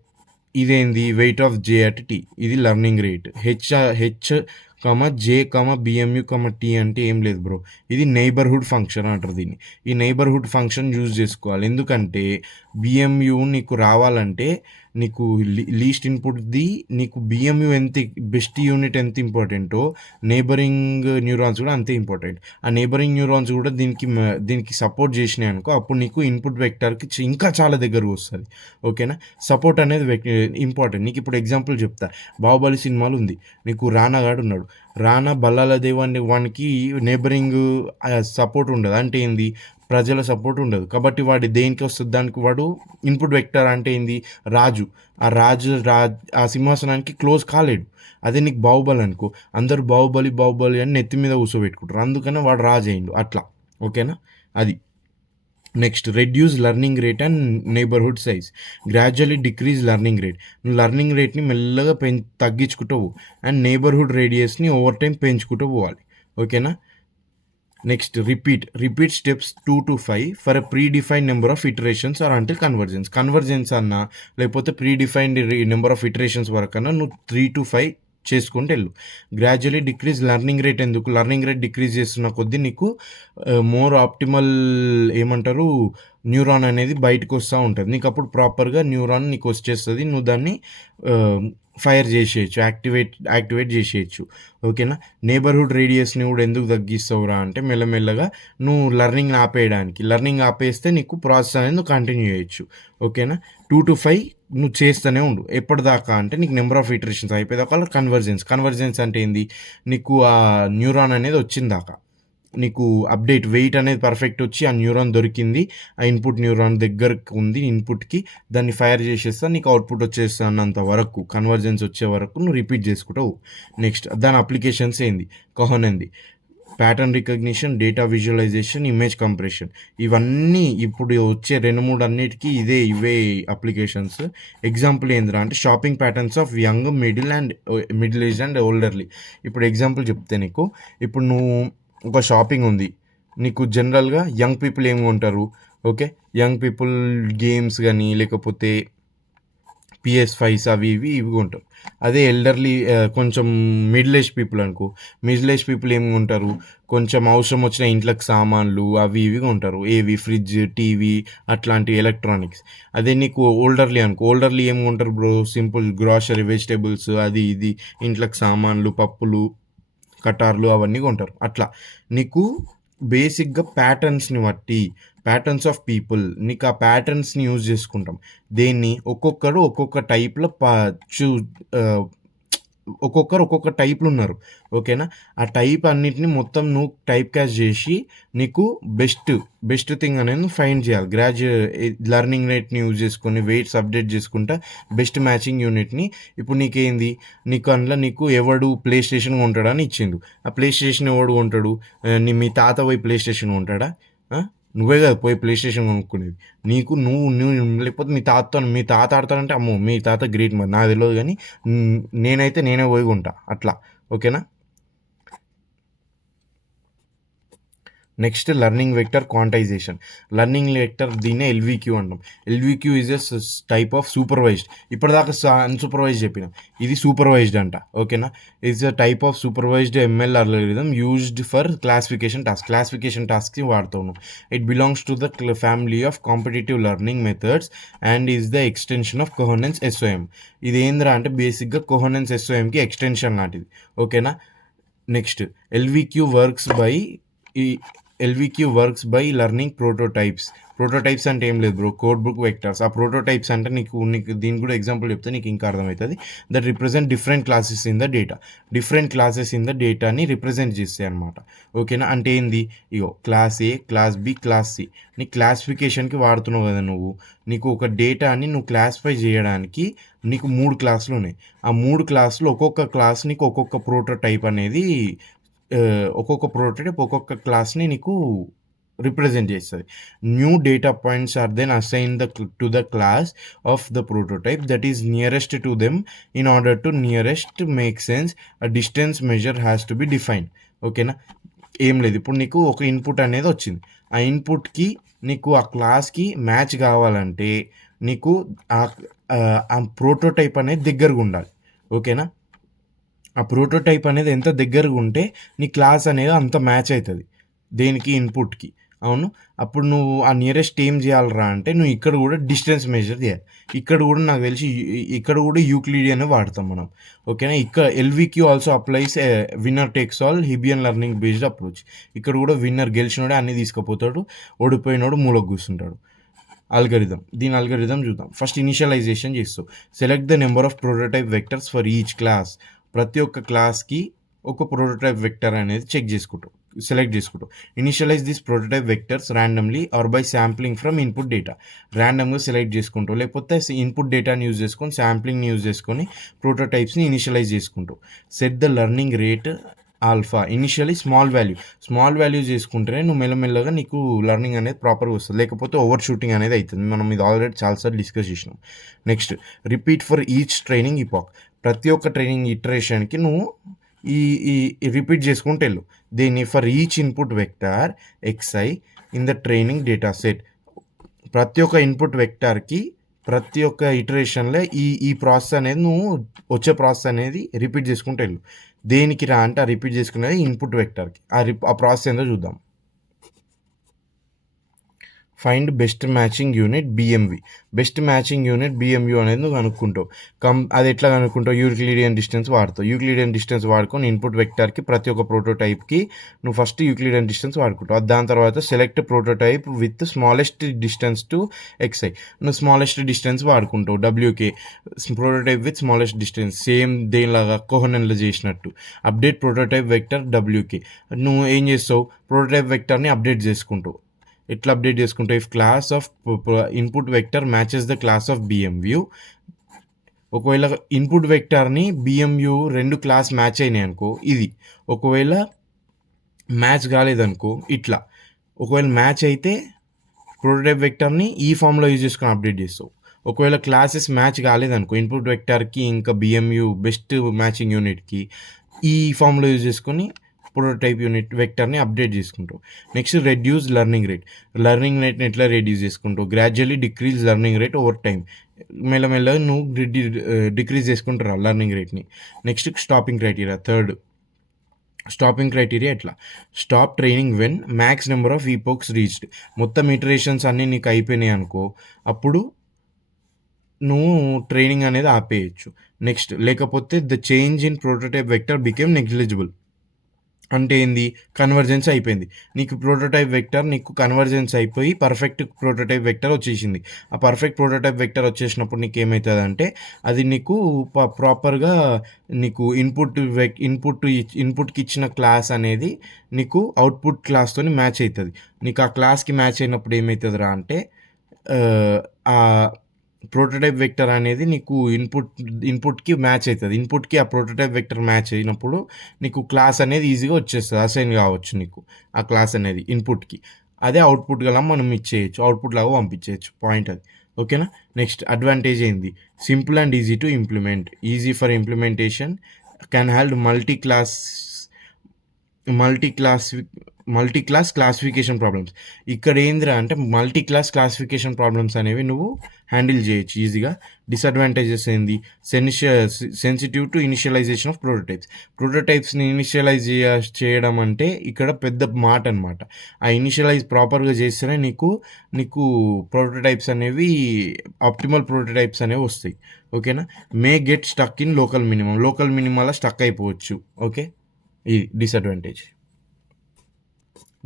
ఇదేంది weight of J at T, ఇది learning rate. H J BMU T అంటే ఏం లేదు బ్రో, ఇది నైబర్హుడ్ ఫంక్షన్ అంటారు దీన్ని. ఈ నైబర్హుడ్ ఫంక్షన్ యూజ్ చేసుకోవాలి, ఎందుకంటే BMU నీకు రావాలంటే నీకు లీస్ట్ ఇన్పుట్ది నీకు BMU ఎంత బెస్ట్ యూనిట్ ఎంత ఇంపార్టెంటో నేబరింగ్ న్యూరాన్స్ కూడా అంతే ఇంపార్టెంట్. ఆ నేబరింగ్ న్యూరాన్స్ కూడా దీనికి సపోర్ట్ చేసినాయి అనుకో, అప్పుడు నీకు ఇన్పుట్ వెక్టర్కి ఇంకా చాలా దగ్గరకు వస్తుంది. ఓకేనా, సపోర్ట్ అనేది ఇంపార్టెంట్. నీకు ఇప్పుడు ఎగ్జాంపుల్ చెప్తా. బాహుబలి సినిమాలు ఉంది, నీకు రానాగాడు ఉన్నాడు. రానా బల్లాల దేవాన్ని వానికి నేబరింగ్ సపోర్ట్ ఉండదు. అంటే ఏంది, ప్రజల సపోర్ట్ ఉండదు. కాబట్టి వాడు దేనికి వస్తుంది, దానికి వాడు ఇన్పుట్ వెక్టర్ అంటే ఏంది, రాజు. ఆ సింహాసనానికి క్లోజ్ కాలేడు. అదే నీకు బాహుబలి అనుకో, అందరూ బాహుబలి అని నెత్తి మీద కూర్చోబెట్టుకుంటారు, అందుకనే వాడు రాజు అయిండు అట్లా. ఓకేనా, అది. Next, reduce learning rate and neighbourhood size. Gradually decrease learning rate. నువ్వు లెర్నింగ్ రేట్ని మెల్లగా తగ్గించుకుంటూ అండ్ నైబర్హుడ్ రేడియస్ని ఓవర్ టైం పెంచుకుంటూ పోవాలి. ఓకేనా. Next, repeat steps 2 to 5 for a predefined number of iterations or until convergence అన్నా లేకపోతే predefined number of iterations వరకన్నా నువ్వు 3 to 5 చేసుకుంటూ వెళ్ళు. Gradually decrease learning rate. ఎందుకు లెర్నింగ్ రేట్ డిక్రీజ్ చేస్తున్న కొద్దీ నీకు మోర్ ఆప్టిమల్ ఏమంటారు న్యూరాన్ అనేది బయటకు వస్తూ ఉంటుంది. నీకు అప్పుడు ప్రాపర్గా న్యూరాన్ నీకు వచ్చేస్తుంది, నువ్వు దాన్ని ఫైర్ చేసేయచ్చు, యాక్టివేట్ చేసేయచ్చు. ఓకేనా. నేబర్హుడ్ రేడియస్ని కూడా ఎందుకు తగ్గిస్తావురా అంటే మెల్లమెల్లగా నువ్వు లెర్నింగ్ ఆపేస్తే నీకు ప్రాసెస్ అనేది నువ్వు కంటిన్యూ చేయొచ్చు. ఓకేనా. 2 to 5 నువ్వు చేస్తూనే ఉండు. ఎప్పటిదాకా అంటే నీకు నెంబర్ ఆఫ్ ఇటరేషన్స్ అయిపోయేదాకా. కన్వర్జెన్స్ అంటే ఏంది, నీకు ఆ న్యూరాన్ అనేది వచ్చిందాకా నీకు అప్డేట్ వెయిట్ అనేది పర్ఫెక్ట్ వచ్చి ఆ న్యూరాన్ దొరికింది, ఆ ఇన్పుట్ న్యూరాన్ దగ్గరకు ఉంది ఇన్పుట్కి, దాన్ని ఫైర్ చేసేస్తా నీకు అవుట్పుట్ వచ్చేస్తా అన్నంత వరకు, కన్వర్జెన్స్ వచ్చే వరకు నువ్వు రిపీట్ చేసుకుంటావు. నెక్స్ట్, దాని అప్లికేషన్స్ ఏంది, కహోనెంది pattern recognition, data visualisation, image compression. ఇవన్నీ ఇప్పుడు వచ్చే 2-3 అన్నిటికీ ఇవే అప్లికేషన్స్. ఎగ్జాంపుల్ ఏందిరా అంటే shopping patterns of young, middle age and elderly. ఇప్పుడు ఎగ్జాంపుల్ చెప్తే నీకు, ఇప్పుడు నువ్వు ఒక షాపింగ్ ఉంది, నీకు జనరల్గా యంగ్ పీపుల్ ఏమి కొంటారు, ఓకే, యంగ్ పీపుల్ గేమ్స్ కానీ లేకపోతే PS5s అవి ఇవి కొంటారు. అదే ఎల్డర్లీ కొంచెం మిడిల్ ఏజ్ పీపుల్ అనుకో, ఏమి కొంటారు, కొంచెం అవసరం వచ్చిన ఇంట్లోకి సామాన్లు అవి ఇవి కొంటారు. ఏవి, ఫ్రిడ్జ్, టీవీ, అట్లాంటి ఎలక్ట్రానిక్స్. అదే నీకు ఓల్డర్లీ ఏమి కొంటారు బ్రో, సింపుల్ గ్రాసరీ, వెజిటేబుల్స్, అది ఇది, ఇంట్లోకి సామాన్లు, పప్పులు, కటార్లు అవన్నీ కొంటారు. అట్లా నీకు బేసిక్గా ప్యాటర్న్స్ ఆఫ్ పీపుల్, నీకు ఆ ప్యాటర్న్స్ని యూజ్ చేసుకుంటాం. దేన్ని ఒక్కొక్కరు ఒక్కొక్క టైప్లో ఒక్కొక్క టైప్లు ఉన్నారు. ఓకేనా. ఆ టైప్ అన్నిటిని మొత్తం నువ్వు టైప్ క్యాస్ట్ చేసి నీకు బెస్ట్ థింగ్ అనేది ఫైండ్ చేయాలి. లెర్నింగ్ రేట్ని యూజ్ చేసుకొని వెయిట్స్ అప్డేట్ చేసుకుంటా బెస్ట్ మ్యాచింగ్ యూనిట్ని. ఇప్పుడు నీకు అందులో నీకు ఎవడు ప్లే స్టేషన్ కొంటాడా అని ఇచ్చిండు. ఆ ప్లే స్టేషన్ ఎవడు కొంటాడు, మీ తాత పోయి ప్లే స్టేషన్ కొంటాడా? నువ్వే కదా పోయి ప్లే స్టేషన్ కొనుక్కునేది. నువ్వు లేకపోతే మీ తాత ఆడతాడంటే అమ్మో మీ తాత గ్రేట్, మరి నాకు తెలియదు, కానీ నేనే పోయి కొంటా అట్లా. ఓకేనా. Next, learning vector quantisation. Learning vector దీన్నే LVQ అంటాం. LVQ is a type of supervised. ఇప్పటిదాకా అన్సూపర్వైజ్డ్ చెప్పినాం, ఇది సూపర్వైజ్డ్ అంట. ఓకేనా. It's a type of supervised ML algorithm used for classification టాస్క్కి వాడుతాను. It belongs to the family of competitive learning methods and is the extension of Kohonen's SOM. ఇది ఏంద్రా అంటే బేసిక్గా కోహోనెన్స్ SOMకి ఎక్స్టెన్షన్ లాంటిది. ఓకేనా. Next, LVQ works by LVQ works by learning prototypes అంటే ఏం లేదు బ్రో, కోడ్ బుక్ వెక్టర్స్. ఆ ప్రోటోటైప్స్ అంటే నీకు దీని కూడా ఎగ్జాంపుల్ చెప్తే నీకు ఇంకా అర్థమవుతుంది. That represent different classes in the డేటాని రిప్రజెంట్ చేస్తాయి అనమాట. ఓకేనా? అంటే ఏంది, ఇగో class A, class B, class C. నీ క్లాసిఫికేషన్కి వాడుతున్నావు కదా నువ్వు. నీకు ఒక డేటాని నువ్వు క్లాసిఫై చేయడానికి నీకు 3 క్లాసులు ఉన్నాయి. ఆ 3 క్లాసులు ఒక్కొక్క క్లాస్ నీకు ఒక్కొక్క ప్రోటోటైప్ అనేది ఒక్కొక్క క్లాస్ని నీకు రిప్రజెంట్ చేస్తుంది. New data points are then assign to the class of the prototype that is nearest to them. In order to nearest make sense a distance measure has to be defined. ఓకేనా? ఏం లేదు, ఇప్పుడు నీకు ఒక input అనేది వచ్చింది. ఆ ఇన్పుట్కి నీకు ఆ క్లాస్కి మ్యాచ్ కావాలంటే నీకు ఆ ప్రోటోటైప్ అనేది దగ్గరగా ఉండాలి. ఓకేనా? ఆ ప్రోటోటైప్ అనేది ఎంత దగ్గరగా ఉంటే నీ క్లాస్ అనేది అంత మ్యాచ్ అవుతుంది దేనికి, ఇన్పుట్కి. అవును, అప్పుడు నువ్వు ఆ నియరెస్ట్ ఏం చేయాలరా అంటే నువ్వు ఇక్కడ కూడా డిస్టెన్స్ మెజర్ చేయాలి. ఇక్కడ కూడా నాకు తెలిసి ఇక్కడ కూడా యూక్లిడియన్ వాడతాం మనం. ఓకేనా? ఇక్కడ LVQ also applies winner takes all Hebbian learning based approach. ఇక్కడ కూడా విన్నర్ గెలిచినోడే అన్ని తీసుకుపోతాడు, ఓడిపోయినోడు మూలకు కూర్చుంటాడు. దీని అల్గరిథం చూద్దాం. ఫస్ట్ ఇనిషియలైజేషన్ చేస్తావు. Select the number of prototype vectors for each class. ప్రతి ఒక్క క్లాస్కి ఒక ప్రోటోటైప్ వెక్టర్ అనేది సెలెక్ట్ చేసుకుంటాం. Initialize this prototype vectors randomly or by sampling from input data. ర్యాండమ్గా సెలెక్ట్ చేసుకుంటాం, లేకపోతే ఇన్పుట్ డేటాని యూజ్ చేసుకొని శాంప్లింగ్ని యూజ్ చేసుకొని ప్రోటోటైప్స్ని ఇనిషియలైజ్ చేసుకుంటాం. Set the learning rate alpha. Initially small value చేసుకుంటేనే నువ్వు మెల్లమెల్లగా నీకు లెర్నింగ్ అనేది ప్రాపర్గా వస్తుంది, లేకపోతే ఓవర్ షూటింగ్ అనేది అవుతుంది. మనం ఇది ఆల్రెడీ చాలాసార్లు డిస్కస్ చేసినాం. Next, repeat for each training epoch. ప్రతి ఒక్క ట్రైనింగ్ ఇటరేషన్కి నువ్వు ఈ రిపీట్ చేసుకుంటూ వెళ్ళు. దీన్ని for each input vector xi in the training data set. ప్రతి ఒక్క ఇన్పుట్ వెక్టార్కి ప్రతి ఒక్క ఇటరేషన్లో ఈ ప్రాసెస్ అనేది నువ్వు వచ్చే ప్రాసెస్ అనేది రిపీట్ చేసుకుంటూ వెళ్ళు. దేనికి రా అంటే ఆ రిపీట్ చేసుకునేది ఇన్పుట్ వెక్టార్కి. ఆ ప్రాసెస్ ఏందో చూద్దాం. Find best matching unit BMU. Best matching unit BMU అనేది నువ్వు కనుక్కుంటావు. అది ఎట్లా కనుక్కుంటావు? యూక్లిడియన్ డిస్టెన్స్ వాడుతావు. యూక్లిడియన్ డిస్టెన్స్ వాడుకొని ఇన్పుట్ వెక్టార్కి ప్రతి ఒక్క ప్రోటోటైప్కి నువ్వు ఫస్ట్ యూక్లిడియన్ డిస్టెన్స్ వాడుకుంటావు. దాని తర్వాత select prototype with smallest distance to xi. నువ్వు స్మాలెస్ట్ డిస్టెన్స్ వాడుకుంటావు, wk. Prototype with smallest distance same దేనిలాగా కోహనెన్లో చేసినట్టు. Update prototype vector wk. నువ్వు ఏం చేస్తావు? ప్రోటోటైప్ వెక్టర్ని అప్డేట్ చేసుకుంటావు. ఎట్లా అప్డేట్ చేసుకుంటావు? If class of input vector matches the class of BMU. ఒకవేళ ఇన్పుట్ వెక్టర్ని బిఎంయు 2 క్లాస్ మ్యాచ్ అయినాయి అనుకో, ఇది. ఒకవేళ మ్యాచ్ కాలేదనుకో ఇట్లా. ఒకవేళ మ్యాచ్ అయితే ప్రోటోటైప్ వెక్టర్ని ఈ ఫామ్లో యూజ్ చేసుకొని అప్డేట్ చేస్తావు. ఒకవేళ క్లాసెస్ మ్యాచ్ కాలేదనుకో ఇన్పుట్ వెక్టర్కి ఇంకా బిఎంయు బెస్ట్ మ్యాచింగ్ యూనిట్కి ఈ ఫామ్లో యూజ్ చేసుకొని ప్రోటోటైప్ యూనిట్ వెక్టర్ని అప్డేట్ చేసుకుంటావు. నెక్స్ట్, రెడ్యూస్ లెర్నింగ్ రేట్ని ఎట్లా రెడ్యూస్ చేసుకుంటావు? Gradually decrease learning rate over time. మెల్లమెల్లగా నువ్వు డిక్రీజ్ చేసుకుంటారా లెర్నింగ్ రేట్ని. Next, stopping criteria. Third stopping criteria ఎట్లా? Stop training when max number of epochs reached. మొత్తం ఇటరేషన్స్ అన్నీ నీకు అయిపోయినాయి అనుకో, అప్పుడు నువ్వు ట్రైనింగ్ అనేది ఆపేయచ్చు. నెక్స్ట్, లేకపోతే the change in prototype vector became negligible. అంటే ఏంది? కన్వర్జెన్స్ అయిపోయింది. నీకు ప్రోటోటైప్ వెక్టర్ కన్వర్జెన్స్ అయిపోయి పర్ఫెక్ట్ ప్రోటోటైప్ వెక్టర్ వచ్చేసింది. ఆ పర్ఫెక్ట్ ప్రోటోటైప్ వెక్టర్ వచ్చేసినప్పుడు నీకు ఏమవుతుంది అంటే అది నీకు ప్రాపర్గా నీకు ఇన్పుట్కి ఇచ్చిన క్లాస్ అనేది నీకు అవుట్పుట్ క్లాస్తో మ్యాచ్ అవుతుంది. నీకు ఆ క్లాస్కి మ్యాచ్ అయినప్పుడు ఏమవుతుందిరా అంటే ఆ ప్రోటోటైప్ వెక్టర్ అనేది నీకు ఇన్పుట్కి మ్యాచ్ అవుతుంది. ఇన్పుట్కి ఆ ప్రోటోటైప్ వెక్టర్ మ్యాచ్ అయినప్పుడు నీకు క్లాస్ అనేది ఈజీగా వచ్చేస్తుంది, అసైన్ కావచ్చు నీకు ఆ క్లాస్ అనేది ఇన్పుట్కి. అదే అవుట్పుట్ గల మనం ఇచ్చేయచ్చు, అవుట్పుట్ లాగా పంపించేయచ్చు. పాయింట్ అది. ఓకేనా? నెక్స్ట్, అడ్వాంటేజ్ ఏంది? Simple and easy to implement, easy for implementation, can hand multi class classification problems. ఇక్కడ ఏందిరా అంటే మల్టీ క్లాస్ క్లాసిఫికేషన్ ప్రాబ్లమ్స్ అనేవి నువ్వు హ్యాండిల్ చేయొచ్చు ఈజీగా. డిసడ్వాంటేజెస్ ఏంది? సెన్సిటివ్ టు ఇనిషియలైజేషన్ ఆఫ్ ప్రోటోటైప్స్ని ఇనిషియలైజ్ చేయడం అంటే ఇక్కడ పెద్ద మాట అనమాట. ఆ ఇనిషియలైజ్ ప్రాపర్గా చేస్తేనే నీకు ప్రోటోటైప్స్ అనేవి ఆప్టిమల్ ప్రోటోటైప్స్ అనేవి వస్తాయి. ఓకేనా? May get stuck in local minimum stuck అయిపోవచ్చు. ఓకే, ఇది డిసడ్వాంటేజ్.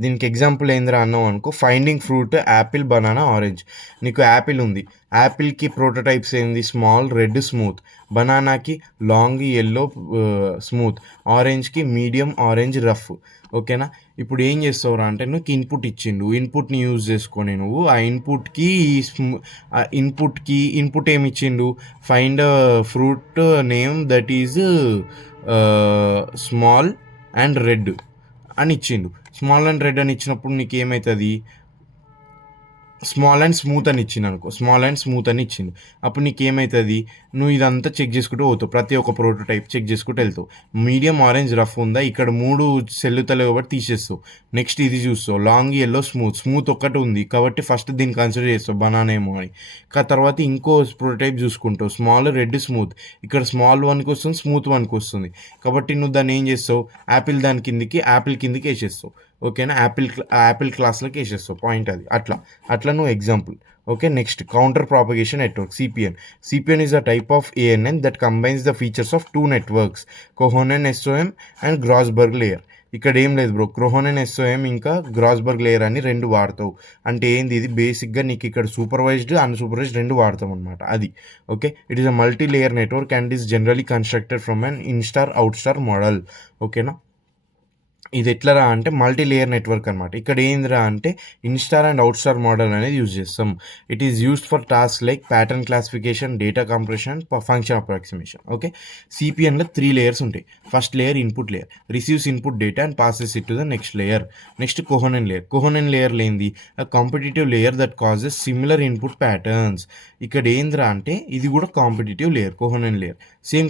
దీనికి ఎగ్జాంపుల్ ఏందిరా అన్నావు అనుకో, finding fruit apple, banana, orange. నీకు యాపిల్ ఉంది, యాపిల్కి ప్రోటోటైప్స్ ఏంది, స్మాల్, రెడ్, స్మూత్. బనానాకి లాంగ్, ఎల్లో, స్మూత్. ఆరెంజ్కి మీడియం, ఆరెంజ్, రఫ్. ఓకేనా. ఇప్పుడు ఏం చేస్తావురా అంటే, నువ్వు ఇన్పుట్ ఇచ్చిండు, ఇన్పుట్ని యూజ్ చేసుకొని నువ్వు ఆ ఇన్పుట్కి ఇన్పుట్ ఏమి ఇచ్చిండు, find fruit name that is small and red అని ఇచ్చిండు. స్మాల్ అండ్ రెడ్ అని ఇచ్చినప్పుడు నీకు ఏమవుతుంది, స్మాల్ అండ్ స్మూత్ అని ఇచ్చింది అనుకో, స్మాల్ అండ్ స్మూత్ అని ఇచ్చింది. అప్పుడు నీకు ఏమవుతుంది, నువ్వు ఇదంతా చెక్ చేసుకుంటూ పోతావు, ప్రతి ఒక్క ప్రోటోటైప్ చెక్ చేసుకుంటూ వెళ్తావు. మీడియం, ఆరెంజ్, రఫ్ ఉందా, ఇక్కడ 3 సెల్లుతలే కాబట్టి తీసేస్తావు. నెక్స్ట్ ఇది చూస్తావు, లాంగ్, ఎల్లో, స్మూత్ ఒక్కటి ఉంది కాబట్టి ఫస్ట్ దీన్ని కన్సిడర్ చేస్తావు, బనానా ఏమో అని. తర్వాత ఇంకో ప్రోటోటైప్ చూసుకుంటావు, స్మాల్, రెడ్, స్మూత్. ఇక్కడ స్మాల్ వన్కి వస్తుంది, స్మూత్ వన్కి వస్తుంది కాబట్టి నువ్వు దాన్ని ఏం చేస్తావు, యాపిల్ కిందికి వేసేస్తావు. ఓకేనా. యాపిల్ క్లాస్లోకి వేసేస్తావు, పాయింట్ అది. అట్లా నువ్వు example. Okay. Next, counter propagation network, CPN is a type of ANN that combines the features of 2 networks, Kohonen SOM and Grossberg layer. ఇక్కడ ఏం లేదు బ్రో, కోహోనెన్ ఎస్ఓఎం ఇంకా గ్రాస్బర్గ్ లేయర్ అని 2 వాడతావు. అంటే ఏంది, ఇది బేసిక్గా నీకు ఇక్కడ సూపర్వైజ్డ్, అన్సూపర్వైజ్డ్ 2 వాడతాం అనమాట, అది. Okay. It is a multilayer network and is generally constructed from an instar outstar model. ఓకేనా. ఇది ఎట్లరా అంటే మల్టీ లేయర్ నెట్వర్క్ అనమాట. ఇక్కడ ఏందిరా అంటే ఇన్స్టార్ అండ్ అవుట్స్టార్ మోడల్ అనేది యూజ్ చేస్తాం. It is used for task like pattern classification, data compression, function approximation. Okay. సిపిఎన్లో 3 లేయర్స్ ఉంటాయి. First layer input layer, receives input data and passes it to the next layer. Next Kohonen layer లేనిది competitive layer that causes similar input patterns. ఇక్కడ ఏందిరా అంటే ఇది కూడా competitive layer, Kohonen layer. Same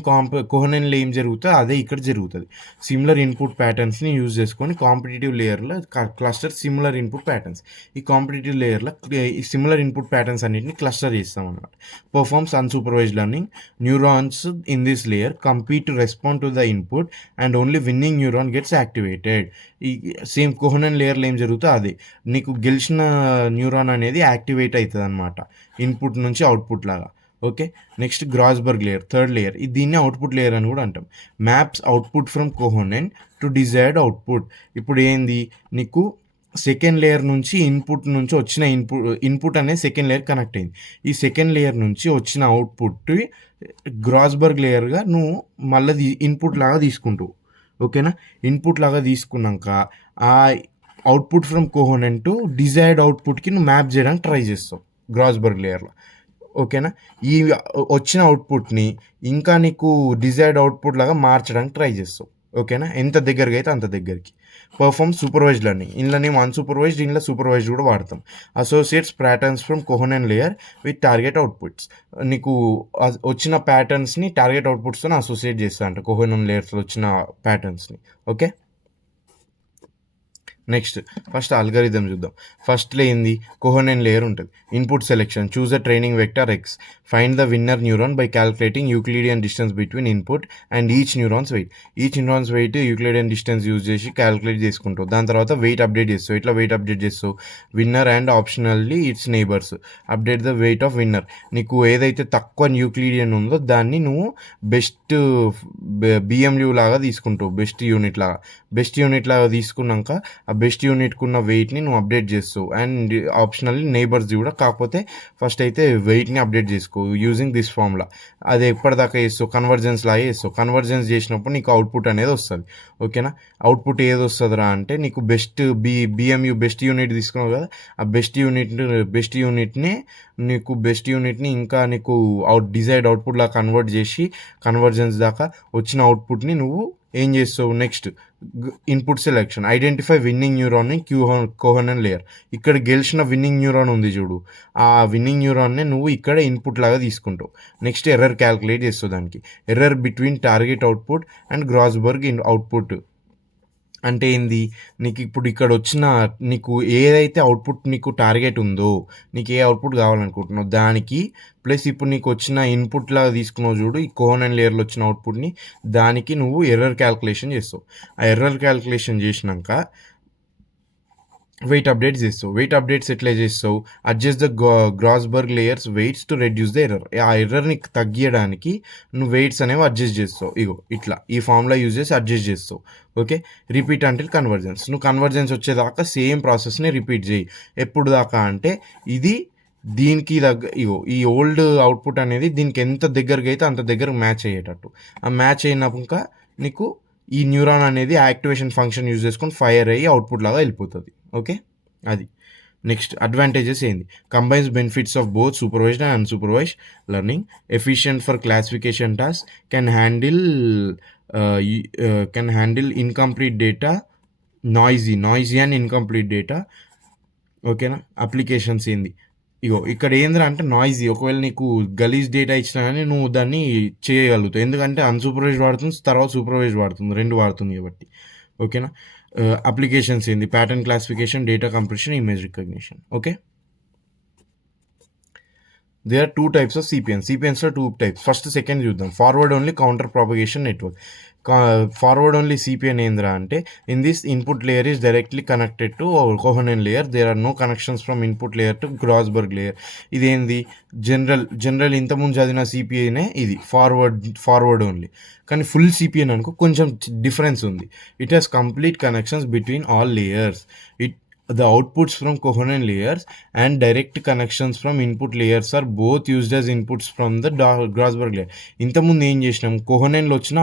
కోహోనెన్లో ఏం జరుగుతుందో అదే ఇక్కడ జరుగుతుంది. సిమిలర్ ఇన్పుట్ ప్యాటర్న్స్ని యూజ్ చేసుకొని కాంపిటేటివ్ లేయర్లో క్లస్టర్ సిమిలర్ ఇన్పుట్ ప్యాటర్న్స్. ఈ కాంపిటేటివ్ లేయర్లో ఈ సిమిలర్ ఇన్పుట్ ప్యాటర్న్స్ అన్నింటిని క్లస్టర్ చేస్తాం అన్నమాట. Performs unsupervised learning. Neurons in this layer compete to respond to the input and only winnowing neuron gets activated. ఈ same కోహోనెన్ లేయర్లో ఏం జరుగుతుందో అదే, నీకు గెలిచిన న్యూరాన్ అనేది యాక్టివేట్ అవుతుంది అనమాట, ఇన్పుట్ నుంచి అవుట్పుట్ లాగా. Okay. Next, Grossberg layer, third layer. దీన్ని అవుట్పుట్ లేయర్ అని కూడా అంటాం. Maps output from Kohonen to desired output. ఇప్పుడు ఏంది, నీకు సెకండ్ లేయర్ నుంచి వచ్చిన ఇన్పుట్ అనేది సెకండ్ లేయర్ కనెక్ట్ అయింది. ఈ సెకండ్ లేయర్ నుంచి వచ్చిన అవుట్పుట్ గ్రాస్బర్గ్ లేయర్గా నువ్వు మళ్ళీ ఇన్పుట్ లాగా తీసుకుంటావు. ఓకేనా. ఇన్పుట్ లాగా తీసుకున్నాక ఆ output from Kohonen to desired అవుట్పుట్కి నువ్వు మ్యాప్ చేయడానికి ట్రై చేస్తావు గ్రాస్బర్గ్ లేయర్లో. ఓకేనా. ఈ వచ్చిన అవుట్పుట్ని ఇంకా నీకు డిజైర్డ్ అవుట్పుట్ లాగా మార్చడానికి ట్రై చేస్తావు. ఓకేనా. ఎంత దగ్గరకి అయితే అంత దగ్గరికి. Perform supervised learning. ఇందులో అన్సూపర్వైజ్డ్, ఇందులో సూపర్వైజ్డ్ కూడా వాడతాం. Associates patterns from Kohonen layer with target outputs. నీకు వచ్చిన ప్యాటర్న్స్ని టార్గెట్ అవుట్పుట్స్తో అసోసియేట్ చేస్తా అంట, కోహోనెన్ లేయర్స్లో వచ్చిన ప్యాటర్న్స్ని. ఓకే. నెక్స్ట్, ఫస్ట్ అల్గారిథం చూద్దాం. ఫస్ట్లో ఏంది, కోహోనెన్ లేయర్ ఉంటుంది. Input selection, choose a training vector X, find the winner neuron by calculating Euclidean distance between input and each neuron's weight Euclidean distance use చేసి calculate చేసుకుంటావు. దాని తర్వాత weight update చేస్తావు. ఇట్లా వెయిట్ అప్డేట్ చేస్తావు, winner and optionally its neighbours. Update the weight of winner. నీకు ఏదైతే తక్కువ యూక్లిడియన్ ఉందో దాన్ని నువ్వు బెస్ట్ బిఎంయూ లాగా తీసుకుంటావు, బెస్ట్ యూనిట్ లాగా తీసుకున్నాక ఆ బెస్ట్ యూనిట్కి ఉన్న వెయిట్ని నువ్వు అప్డేట్ చేస్తావు. అండ్ ఆప్షనల్లీ నైబర్స్ది కూడా, కాకపోతే ఫస్ట్ అయితే వెయిట్ని అప్డేట్ చేసుకో యూజింగ్ దిస్ ఫార్ములా. అది ఎప్పటిదాకా చేస్తావు, కన్వర్జెన్స్ లాగా చేస్తావు. కన్వర్జెన్స్ చేసినప్పుడు నీకు అవుట్పుట్ అనేది వస్తుంది. ఓకేనా. అవుట్పుట్ ఏది వస్తుందిరా అంటే నీకు బిఎంయూ బెస్ట్ యూనిట్ తీసుకున్నావు కదా, ఆ బెస్ట్ యూనిట్ని ఇంకా నీకు డిజైర్డ్ అవుట్పుట్ లాగా కన్వర్ట్ చేసి కన్వర్జెన్స్ దాకా వచ్చిన అవుట్పుట్ని నువ్వు ఏం చేస్తావు. Next, input selection, identify winning neuron in Kohonen layer. ఇక్కడ గెలిచిన విన్నింగ్ న్యూరాన్ ఉంది చూడు, ఆ విన్నింగ్ న్యూరాన్ని నువ్వు ఇక్కడ ఇన్పుట్ లాగా తీసుకుంటావు. నెక్స్ట్, ఎర్రర్ క్యాల్కులేట్ చేస్తావు. దానికి error between target output and Grossberg output అంటే ఏంది, నీకు ఇప్పుడు ఇక్కడ వచ్చిన నీకు ఏదైతే అవుట్పుట్ నీకు టార్గెట్ ఉందో, నీకు ఏ అవుట్పుట్ కావాలనుకుంటున్నావు దానికి ప్లస్ ఇప్పుడు నీకు వచ్చిన ఇన్పుట్ లాగా తీసుకున్నావు చూడు, ఈ కోహోనెన్ లేయర్లో వచ్చిన అవుట్పుట్ని, దానికి నువ్వు ఎర్రర్ క్యాల్కులేషన్ చేస్తావు. ఆ ఎర్రర్ క్యాల్కులేషన్ చేసినాక వెయిట్ అప్డేట్స్ చేస్తావు. వెయిట్ అప్డేట్స్ ఎట్లా చేస్తావు? Adjust the Grossberg layer's weights to reduce the error. ఆ ఎర్రర్ని తగ్గియడానికి నువ్వు వెయిట్స్ అనేవి అడ్జస్ట్ చేస్తావు. ఇగో ఇట్లా ఈ ఫార్ములా యూజ్ చేసి అడ్జస్ట్ చేస్తావు. Okay, repeat until convergence. నువ్వు కన్వర్జెన్స్ వచ్చేదాకా సేమ్ ప్రాసెస్ని రిపీట్ చేయి. ఎప్పుడు దాకా అంటే ఇది దీనికి ఇగో ఈ ఓల్డ్ అవుట్పుట్ అనేది దీనికి ఎంత దగ్గరగా అయితే అంత దగ్గరకు మ్యాచ్ అయ్యేటట్టు. ఆ మ్యాచ్ అయినాక నీకు ఈ న్యూరాన్ అనేది యాక్టివేషన్ ఫంక్షన్ యూజ్ చేసుకొని ఫైర్ అయ్యి అవుట్పుట్ లాగా వెళ్ళిపోతుంది. ఓకే, అది నెక్స్ట్ అడ్వాంటేజెస్ ఏంది? Combines benefits of both supervised and unsupervised learning, efficient for classification task, can handle incomplete data, noisy and incomplete data. ఓకేనా, అప్లికేషన్స్ ఏంది? ఇగో ఇక్కడ ఏంద్రా అంటే నాయిజీ. ఒకవేళ నీకు గలీజ్ డేటా ఇచ్చినా కానీ నువ్వు దాన్ని చేయగలుగుతావు, ఎందుకంటే అన్సూపర్వైజ్డ్ వాడుతుంది, తర్వాత సూపర్వైజ్డ్ వాడుతుంది, రెండు వాడుతుంది కాబట్టి. ఓకేనా, అప్లికేషన్స్ ఏంది? Pattern classification, data compression, image recognition. Okay, there are two types of CPNs are two types. First second చూద్దాం. Forward only counter propagation network. Forward only CPN ఏంద్రా అంటే in this input layer is directly connected to Kohonen layer. There are no connections from input layer to Grossberg layer. ఇదేంది? General ఇంతకుముందు చదివిన సిపిఐనే ఇది forward only. కానీ full CPN అనుకో కొంచెం డిఫరెన్స్ ఉంది. It has complete connections between all layers. The outputs from coherent layers and direct connections from input layers are both used as inputs from the Grasberg layer. ఇంతకుముందు ఏం చేసినాం? కోహనెన్లో వచ్చిన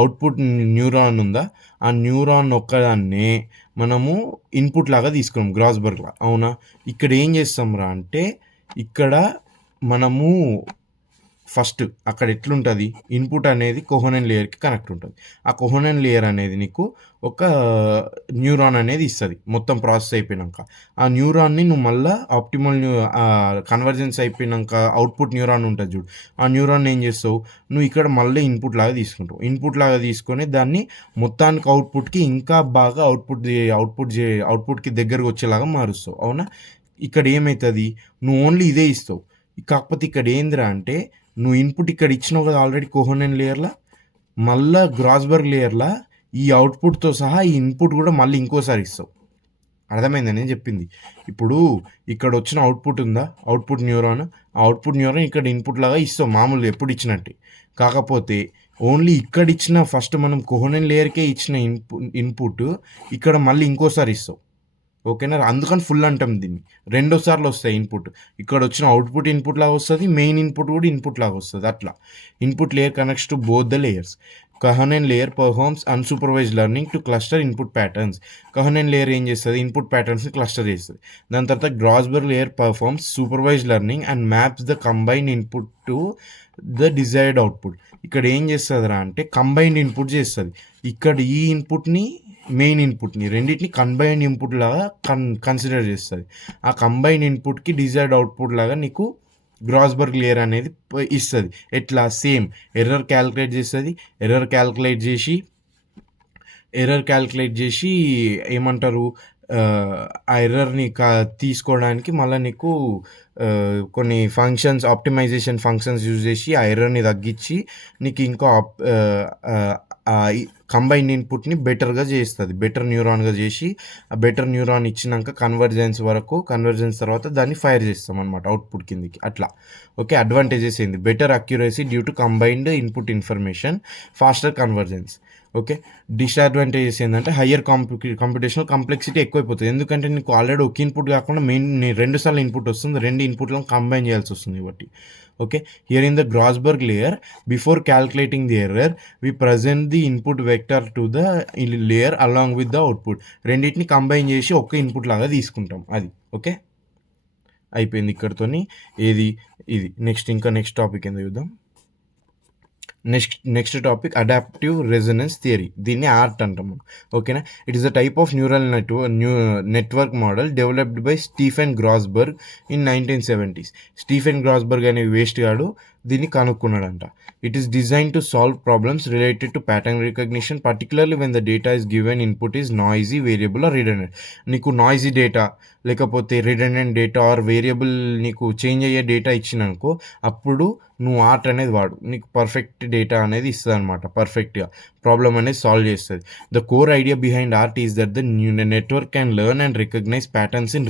output neuron ఉందా, ఆ neuron ఒక్కదాన్నే మనము input లాగా తీసుకున్నాం గ్రాస్బర్గ్లా. అవునా? ఇక్కడ ఏం చేస్తాం రా అంటే ఇక్కడ మనము ఫస్ట్ అక్కడ ఎట్లుంటుంది? ఇన్పుట్ అనేది కోహనెన్ లేయర్కి కనెక్ట్ ఉంటుంది. ఆ కోహనెన్ లేయర్ అనేది నీకు ఒక న్యూరాన్ అనేది ఇస్తుంది మొత్తం ప్రాసెస్ అయిపోయినాక. ఆ న్యూరాన్ని నువ్వు మళ్ళీ ఆప్టిమల్ కన్వర్జెన్స్ అయిపోయినాక అవుట్పుట్ న్యూరాన్ ఉంటుంది చూడు, ఆ న్యూరాన్ ఏం చేస్తావు? నువ్వు ఇక్కడ మళ్ళీ ఇన్పుట్ లాగా తీసుకుంటావు. ఇన్పుట్ లాగా తీసుకొని దాన్ని మొత్తానికి అవుట్పుట్కి ఇంకా బాగా అవుట్పుట్కి దగ్గరకు వచ్చేలాగా మారుస్తావు. అవునా? ఇక్కడ ఏమవుతుంది? నువ్వు ఓన్లీ ఇదే ఇస్తావు. కాకపోతే ఇక్కడ ఏందిరా అంటే నువ్వు ఇన్పుట్ ఇక్కడ ఇచ్చినావు కదా ఆల్రెడీ కోహనెన్ లేయర్లో, మళ్ళీ గ్రాస్బర్గ్ లేయర్లో ఈ అవుట్పుట్తో సహా ఈ ఇన్పుట్ కూడా మళ్ళీ ఇంకోసారి ఇస్తావు. అర్థమైందని నేను చెప్పింది? ఇప్పుడు ఇక్కడ వచ్చిన అవుట్పుట్ ఉందా, అవుట్పుట్ న్యూరాన్, ఆ అవుట్పుట్ న్యూరాన్ ఇక్కడ ఇన్పుట్ లాగా ఇస్తావు మామూలు ఎప్పుడు ఇచ్చినట్టే. కాకపోతే ఓన్లీ ఇక్కడ ఇచ్చిన ఫస్ట్ మనం కోహనెన్ లేయర్కే ఇచ్చిన ఇన్పుట్ ఇక్కడ మళ్ళీ ఇంకోసారి ఇస్తావు. ఓకేనా? అందుకని ఫుల్ అంటాం దీన్ని. రెండోసార్లు వస్తాయి ఇన్పుట్. ఇక్కడ వచ్చిన అవుట్పుట్ ఇన్పుట్ లాగా వస్తుంది, మెయిన్ ఇన్పుట్ కూడా ఇన్పుట్ లాగా వస్తుంది. అట్లా input layer connects to both the layers. Kohonen layer performs unsupervised learning to cluster input patterns. Kohonen layer ఏం చేస్తుంది? ఇన్పుట్ ప్యాటర్న్స్ని క్లస్టర్ చేస్తుంది. దాని తర్వాత Grossberg layer performs supervised learning and maps the combined input to the desired output. ఇక్కడ ఏం చేస్తుందిరా అంటే combined input చేస్తుంది. ఇక్కడ ఈ ఇన్పుట్ని మెయిన్ ఇన్పుట్ని రెండింటిని కంబైన్డ్ ఇన్పుట్ లాగా కన్సిడర్ చేస్తుంది. ఆ కంబైన్డ్ ఇన్పుట్కి డిజైర్డ్ అవుట్పుట్ లాగా నీకు గ్రాస్బర్గ్ లేయర్ అనేది ఇస్తుంది. ఎట్లా? సేమ్ ఎర్రర్ క్యాలిక్యులేట్ చేస్తుంది. ఎర్రర్ క్యాలిక్యులేట్ చేసి ఏమంటారు, ఆ ఎర్రర్ని తీసుకోవడానికి మళ్ళీ నీకు కొన్ని ఫంక్షన్స్, ఆప్టిమైజేషన్ ఫంక్షన్స్ యూజ్ చేసి ఆ ఎర్రర్ని తగ్గించి నీకు ఇంకా కంబైన్ ఇన్పుట్ని బెటర్గా చేస్తుంది, బెటర్ న్యూరాన్గా చేసి ఆ బెటర్ న్యూరాన్ ఇచ్చినాక కన్వర్జెన్స్ తర్వాత దాన్ని ఫైర్ చేస్తాం అనమాట అవుట్పుట్ కిందికి. అట్లా. ఓకే, అడ్వాంటేజెస్ ఏంది? Better accuracy due to combined input information, faster convergence. Okay, disadvantages ఏంటంటే హయ్యర్ కంప్యూటేషనల్ కంప్లెక్సిటీ ఎక్కువైపోతుంది. ఎందుకంటే నీకు ఆల్రెడీ ఒక ఇన్పుట్ కాకుండా మెయిన్ 2 సార్లు ఇన్పుట్ వస్తుంది, 2 ఇన్పుట్లను కంబైన్ చేయాల్సి వస్తుంది కాబట్టి. Okay, here in the Grossberg layer before calculating the error we present the input vector to the layer along with the output. రెండింటిని కంబైన్ చేసి ఒక్క ఇన్పుట్ లాగా తీసుకుంటాం. అది ఓకే, అయిపోయింది ఇక్కడతోని. ఇది నెక్స్ట్ టాపిక్ ఏందో చూద్దాం. Next topic adaptive resonance theory. దీన్ని ఆర్ట్ అంటాం మనం. ఓకేనా? It is a type of neural network model developed by Stephen Grossberg in 1970s. Stephen Grossberg అనే వేస్ట్ గాడు దీన్ని కనుక్కున్నాడంట. It is design to solve problems related to pattern recognition, particularly when the data is given input is noisy, variable or redundant. నీకు noisy data లేకపోతే redundant data or variable నీకు change అయ్యే డేటా ఇచ్చిననుకో అప్పుడు నువ్వు ఆర్ట్ అనేది వాడు, నీకు పర్ఫెక్ట్ డేటా అనేది ఇస్తుంది అనమాట. పర్ఫెక్ట్గా ప్రాబ్లమ్ అనేది సాల్వ్ చేస్తుంది. The core idea behind ART is that the network can learn and recognise patterns in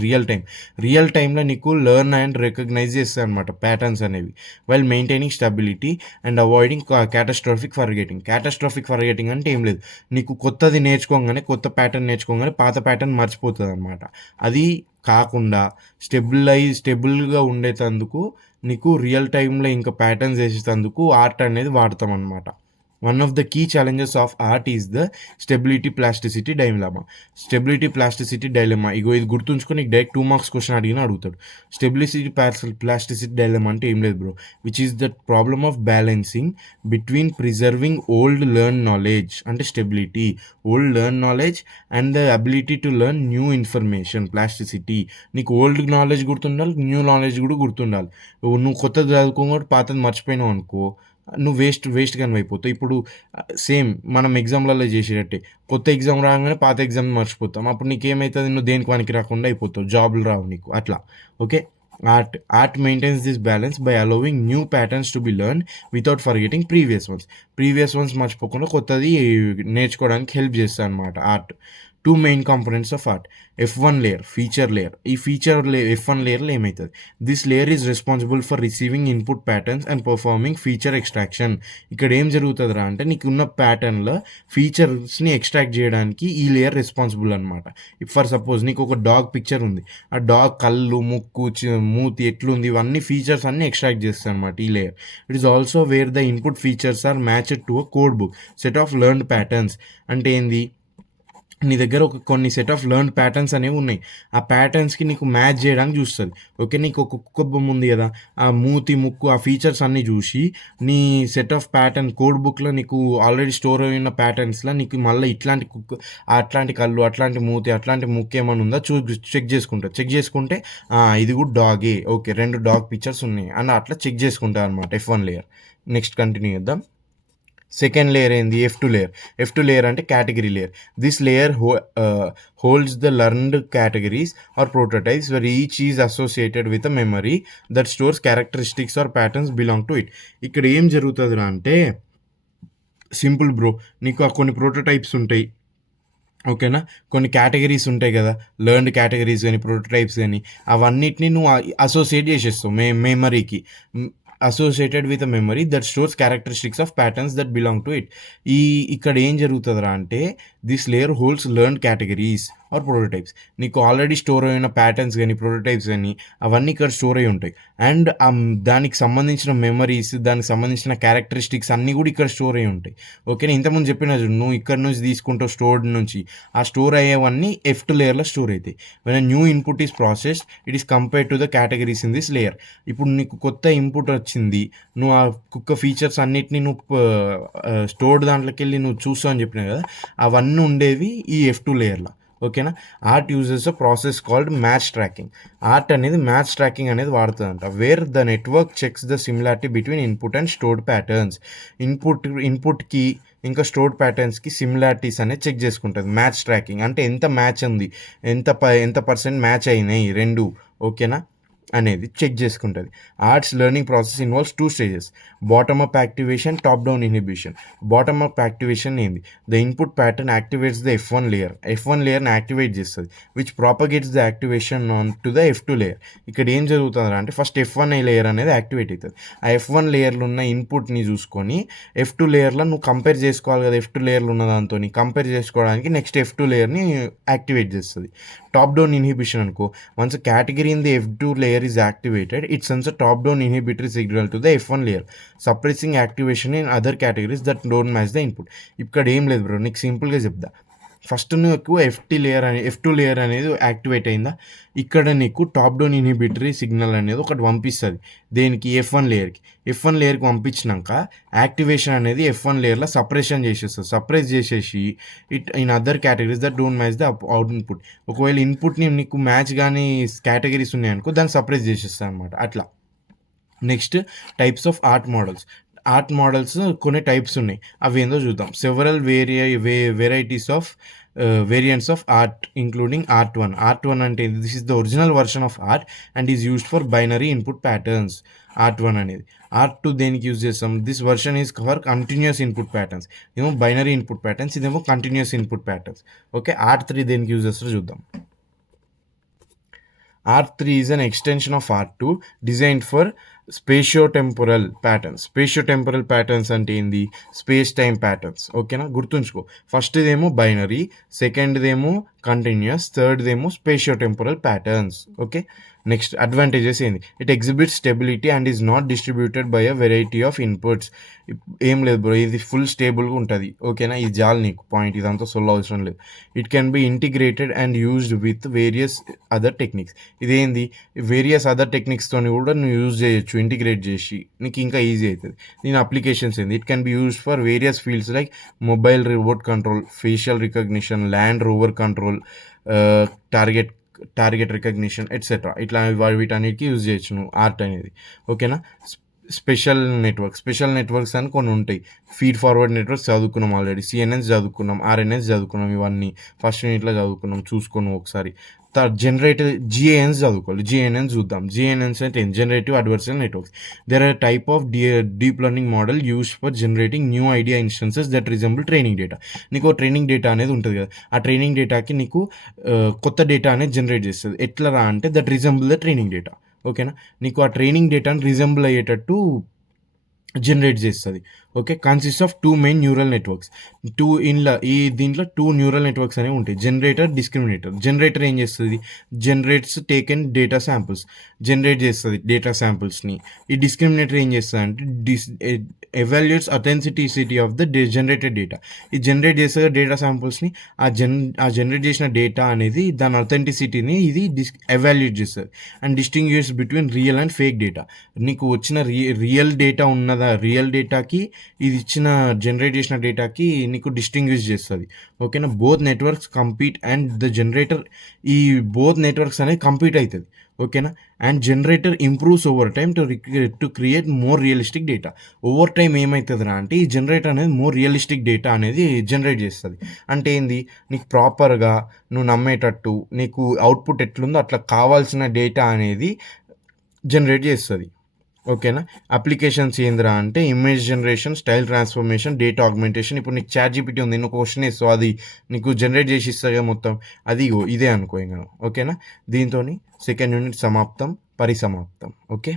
real టైంలో నీకు లెర్న్ అండ్ రికగ్నైజ్ చేస్తాయి అనమాట ప్యాటర్న్స్ అనేవి, while maintaining stability and avoiding catastrophic forgetting అంటే ఏం లేదు, నీకు కొత్తది నేర్చుకోగానే కొత్త ప్యాటర్న్ నేర్చుకోగానే పాత ప్యాటర్న్ మర్చిపోతుంది అనమాట. అది కాకుండా స్టెబుల్గా ఉండేటందుకు నీకు రియల్ టైంలో ఇంకా ప్యాటర్న్స్ వేసేటందుకు ఆర్ట్ అనేది వాడతాం అనమాట. One of the key challenges of ART is the stability plasticity dilemma. ఇగో ఇది గుర్తుంచుకొని నీకు డైరెక్ట్ 2 మార్క్స్ క్వశ్చన్ అడుగుతాడు. ప్లాస్టిసిటీ డైలమా అంటే ఏం లేదు bro, which is the problem of balancing between preserving old learn knowledge అంటే stability, old learn knowledge and the ability to learn new information plasticity. నీకు ఓల్డ్ నాలెడ్జ్ గుర్తుండాలి, new knowledge కూడా గుర్తుండాలి. నువ్వు కొత్తది చదువుకోకుండా పాతది మర్చిపోయినావు అనుకో, నువ్వు వేస్ట్ కానీ అయిపోతావు. ఇప్పుడు సేమ్ మనం ఎగ్జామ్లలో చేసేటట్టే, కొత్త ఎగ్జామ్ రాగానే పాత ఎగ్జామ్ మర్చిపోతాం. అప్పుడు నీకేమవుతుంది, నువ్వు దేనికి పనికి రాకుండా అయిపోతావు, జాబులు రావు నీకు అట్లా. Okay, art maintains this balance by allowing new patterns to be learn without forgetting previous once మర్చిపోకుండా కొత్తది నేర్చుకోవడానికి హెల్ప్ చేస్తుంది అనమాట art. 2 main components of art. F1 layer, feature layer. ఈ F1 లేయర్లో ఏమవుతుంది, this layer is responsible for receiving input patterns and performing feature extraction. ఇక్కడ ఏం జరుగుతుందిరా అంటే నీకు ఉన్న ప్యాటర్న్లో ఫీచర్స్ని ఎక్స్ట్రాక్ట్ చేయడానికి ఈ లేయర్ రెస్పాన్సిబుల్ అనమాట. ఫర్ సపోజ్ నీకు ఒక డాగ్ పిక్చర్ ఉంది, ఆ డాగ్ కళ్ళు, ముక్కు, మూతి ఎట్లుంది, ఇవన్నీ ఫీచర్స్ అన్నీ ఎక్స్ట్రాక్ట్ చేస్తాయి అనమాట ఈ layer. It is also where the input features are matched to a codebook set of learned patterns. అంటే ఏంది, నీ దగ్గర కొన్ని సెట్ ఆఫ్ లెర్న్ ప్యాటర్న్స్ అనేవి ఉన్నాయి, ఆ ప్యాటర్న్స్కి నీకు మ్యాచ్ చేయడానికి చూస్తుంది. ఓకే, నీకు ఒక కుక్క బొమ్మ ఉంది కదా, ఆ మూతి, ముక్కు, ఆ ఫీచర్స్ అన్నీ చూసి నీ సెట్ ఆఫ్ ప్యాటర్న్ కోడ్ బుక్లో నీకు ఆల్రెడీ స్టోర్ అయిన ప్యాటర్న్స్లో నీకు మళ్ళీ ఇట్లాంటి కుక్క, అట్లాంటి కళ్ళు, అట్లాంటి మూతి, అట్లాంటి ముక్కు ఏమైనా ఉందా చెక్ చేసుకుంటే ఇది కూడా డాగే, ఓకే 2 డాగ్ పిక్చర్స్ ఉన్నాయి అని అట్లా చెక్ చేసుకుంటా అనమాట F1 లేయర్. నెక్స్ట్ కంటిన్యూ చేద్దాం. సెకండ్ లేయర్ ఏంది, F2 లేయర్ అంటే category layer. This layer holds the learned categories or prototypes where each is associated with a memory that stores characteristics or patterns belong to it. ఇక్కడ ఏం జరుగుతుందిరా అంటే simple bro, నీకు కొన్ని prototypes ఉంటాయి, ఓకేనా, కొన్ని కేటగిరీస్ ఉంటాయి కదా, లెర్న్డ్ కేటగిరీస్ కానీ ప్రోటోటైప్స్ కానీ, అవన్నిటిని నువ్వు అసోసియేట్ చేసేస్తావు మెమరీకి, associated with a memory that stores characteristics of patterns that belong to it. ఇక్కడ ఏం జరుగుతుందిరా అంటే this layer holds learn categories or prototypes. నీకు ఆల్రెడీ స్టోర్ అయిన ప్యాటర్న్స్ కానీ ప్రోటోటైప్స్ కానీ అవన్నీ ఇక్కడ స్టోర్ అయి ఉంటాయి. అండ్ దానికి సంబంధించిన మెమరీస్, దానికి సంబంధించిన క్యారెక్టరిస్టిక్స్ అన్నీ కూడా ఇక్కడ స్టోర్ అయి ఉంటాయి. ఓకేనా, ఇంతకుముందు చెప్పిన నువ్వు ఇక్కడ నుంచి తీసుకుంటావు స్టోర్ నుంచి, ఆ స్టోర్ అయ్యేవన్నీ F2 లేయర్లో స్టోర్ అవుతాయి. When new input is processed it is compared to the categories in this layer. ఇప్పుడు నీకు కొత్త ఇన్పుట్ వచ్చింది, నువ్వు ఆ కుక్క ఫీచర్స్ అన్నిటిని నువ్వు స్టోర్డ్ దాంట్లోకి వెళ్ళి నువ్వు చూస్తావు అని చెప్పినావు కదా, అవన్నీ ఉండేవి ఈ F2 లేయర్లో. ఓకేనా, ART uses a process called match tracking. ART అనేది మ్యాచ్ ట్రాకింగ్ అనేది వాడుతుందంట, where the network checks the similarity between input and stored patterns. ఇన్పుట్కి ఇంకా స్టోర్డ్ ప్యాటర్న్స్కి సిమిలారిటీస్ అనేది చెక్ చేసుకుంటుంది. మ్యాచ్ ట్రాకింగ్ అంటే ఎంత మ్యాచ్ ఉంది, ఎంత పర్సెంట్ మ్యాచ్ అయినాయి రెండు, ఓకేనా అనేది చెక్ చేసుకుంటుంది. ART's learning process involves 2 stages, bottom up activation, top down inhibition. Bottom up activation ఏంది, the input pattern activates the F1 లేయర్ని యాక్టివేట్ చేస్తుంది, which propagates the activation on to the F2 layer. ఇక్కడ ఏం జరుగుతుంది అంటే first F1 layer అనేది activate అవుతుంది. ఆ F1 లేయర్లో ఉన్న ఇన్పుట్ని చూసుకొని F2 లేయర్లో నువ్వు కంపేర్ చేసుకోవాలి కదా, F2 లేయర్లో ఉన్న దాంతో కంపేర్ చేసుకోవడానికి నెక్స్ట్ F2 లేయర్ని యాక్టివేట్ చేస్తుంది. టాప్ డౌన్ ఇన్హిబిషన్ అనుకో, once category in the F2 layer is activated, it sends a top down inhibitory signal to the F1 layer, suppressing activation in other categories that don't match the input. ఇక్కడ ఏం లేదు bro, నీకు సింపుల్గా చెప్తా. First నువ్వు F2 layer అనేది activate అయిందా, ఇక్కడ నీకు టాప్ డౌన్ ఇన్హిబిటరీ సిగ్నల్ అనేది ఒకటి పంపిస్తుంది. దేనికి, F1 లేయర్కి పంపించినాక యాక్టివేషన్ అనేది F1 లేయర్లో సపరేషన్ చేసేస్తుంది. సపరేట్ చేసేసి it in other categories that don't match the out input. ఒకవేళ ఇన్పుట్ని నీకు మ్యాచ్ కానీ కేటగిరీస్ ఉన్నాయనుకో దాన్ని సపరేట్ చేసేస్తుంది అనమాట అట్లా. Next types of ART models కొన్ని టైప్స్ ఉన్నాయి, అవి ఏందో చూద్దాం. Several varieties of variants of ART including ART one. ART one అంటే this is the original version of ART and is used for binary input patterns. ART one అనేది. ఆర్ట్2 దేనికి use చేస్తాం? This version is for continuous input patterns. ఇదేమో binary input patterns, ఇదేమో continuous input patterns. Okay, ART three దేనికి use చేస్తారో చూద్దాం. R3 is an extension of R2 designed for spatiotemporal patterns. Spatiotemporal patterns అంటే ఏంది? Space time patterns. ఓకేనా, గుర్తుంచుకో. ఫస్ట్దేమో బైనరీ, సెకండ్దేమో కంటిన్యూస్, థర్డ్దేమో spatiotemporal patterns. Okay, next advantages ఏంది? It exhibits stability and is not distributed by a variety of inputs. ఏం లేదు బ్రో, ఇది ఫుల్ స్టేబుల్గా ఉంటుంది. ఓకేనా, ఇది చాలు నీకు పాయింట్, ఇదంతా సొల్లు అవసరం లేదు. It can be integrated and used with various other techniques. ఇదేంది? వేరియస్ అదర్ టెక్నిక్స్తో కూడా నువ్వు యూజ్ చేయొచ్చు, ఇంటిగ్రేట్ చేసి నీకు ఇంకా ఈజీ అవుతుంది. దీని అప్లికేషన్స్ ఏంది? It can be used for various fields like mobile remote control, facial recognition, land rover control, target recognition etcetera. ఇట్లా వీటన్నిటికీ యూజ్ చేయొచ్చు నువ్వు ఆర్ట్ అనేది. ఓకేనా, స్పెషల్ నెట్వర్క్స్ అని కొన్ని ఉంటాయి. ఫీడ్ ఫార్వర్డ్ నెట్వర్క్స్ చదువుకున్నాం ఆల్రెడీ, సిఎన్ఎన్స్ చదువుకున్నాం, ఆర్ఎన్ఎస్ చదువుకున్నాం, ఇవన్నీ ఫస్ట్ యూనిట్లో చదువుకున్నాం, చూసుకున్నాం ఒకసారి. జనరేటివ్ జిఏఎన్స్ చదువుకోవాలి. జిఏఎన్స్ చూద్దాం. జిఏఎన్స్ అంటే generative adversarial networks. There are type of deep learning model used for generating new idea instances that resemble training data. నీకు ట్రైనింగ్ డేటా అనేది ఉంటుంది కదా, ఆ ట్రైనింగ్ డేటాకి నీకు కొత్త డేటా అనేది జనరేట్ చేస్తుంది. ఎట్లా రా అంటే that resemble the training data. ఓకేనా, నీకు ఆ ట్రైనింగ్ డేటాని రిజెంబుల్ అయ్యేటట్టు జనరేట్ చేస్తుంది. Okay, consist of 2 main neural networks. దీంట్లో 2 న్యూరల్ నెట్వర్క్స్ అనేవి ఉంటాయి, జనరేటర్, డిస్క్రిమినేటర్. జనరేటర్ ఏం చేస్తుంది? Generates taken data samples, generate చేస్తుంది డేటా శాంపుల్స్ని. ఈ డిస్క్రిమినేటర్ ఏం చేస్తుంది అంటే evaluates authenticity of the generated data. ఈ జనరేట్ చేసే డేటా శాంపుల్స్ని ఆ జనరేట్ చేసిన డేటా అనేది దాని అథెంటిసిటీని ఇది ఎవాల్యుయేట్ చేస్తుంది and distinguish between real and fake data. నీకు వచ్చిన రియల్ డేటా ఉన్నదా, రియల్ డేటాకి ఇది ఇచ్చిన జనరేట్ చేసిన డేటాకి నీకు డిస్టింగ్విష్ చేస్తుంది. ఓకేనా, both networks compete and the generator, ఈ బోత్ నెట్వర్క్స్ అనేది కంపీట్ అవుతుంది. ఓకేనా, and generator improves over time to create more realistic data. Over time ఏమవుతుందిరా అంటే ఈ జనరేటర్ అనేది మోర్ రియలిస్టిక్ డేటా అనేది జనరేట్ చేస్తుంది. అంటే ఏంది? నీకు ప్రాపర్గా నువ్వు నమ్మేటట్టు నీకు అవుట్పుట్ ఎట్లుందో అట్లా కావాల్సిన డేటా అనేది జనరేట్ చేస్తుంది. ఓకేనా, అప్లికేషన్స్ ఏందిరా అంటే image generation, style transformation, data augmentation. ఇప్పుడు నీకు ChatGPT ఉంది, నువ్వు క్వశ్చన్ వేస్తావు, అది నీకు జనరేట్ చేసి ఇస్తుంది మొత్తం, అది ఇదే అనుకో ఇంకా. ఓకేనా, దీంతో సెకండ్ యూనిట్ సమాప్తం, పరిసమాప్తం. ఓకే.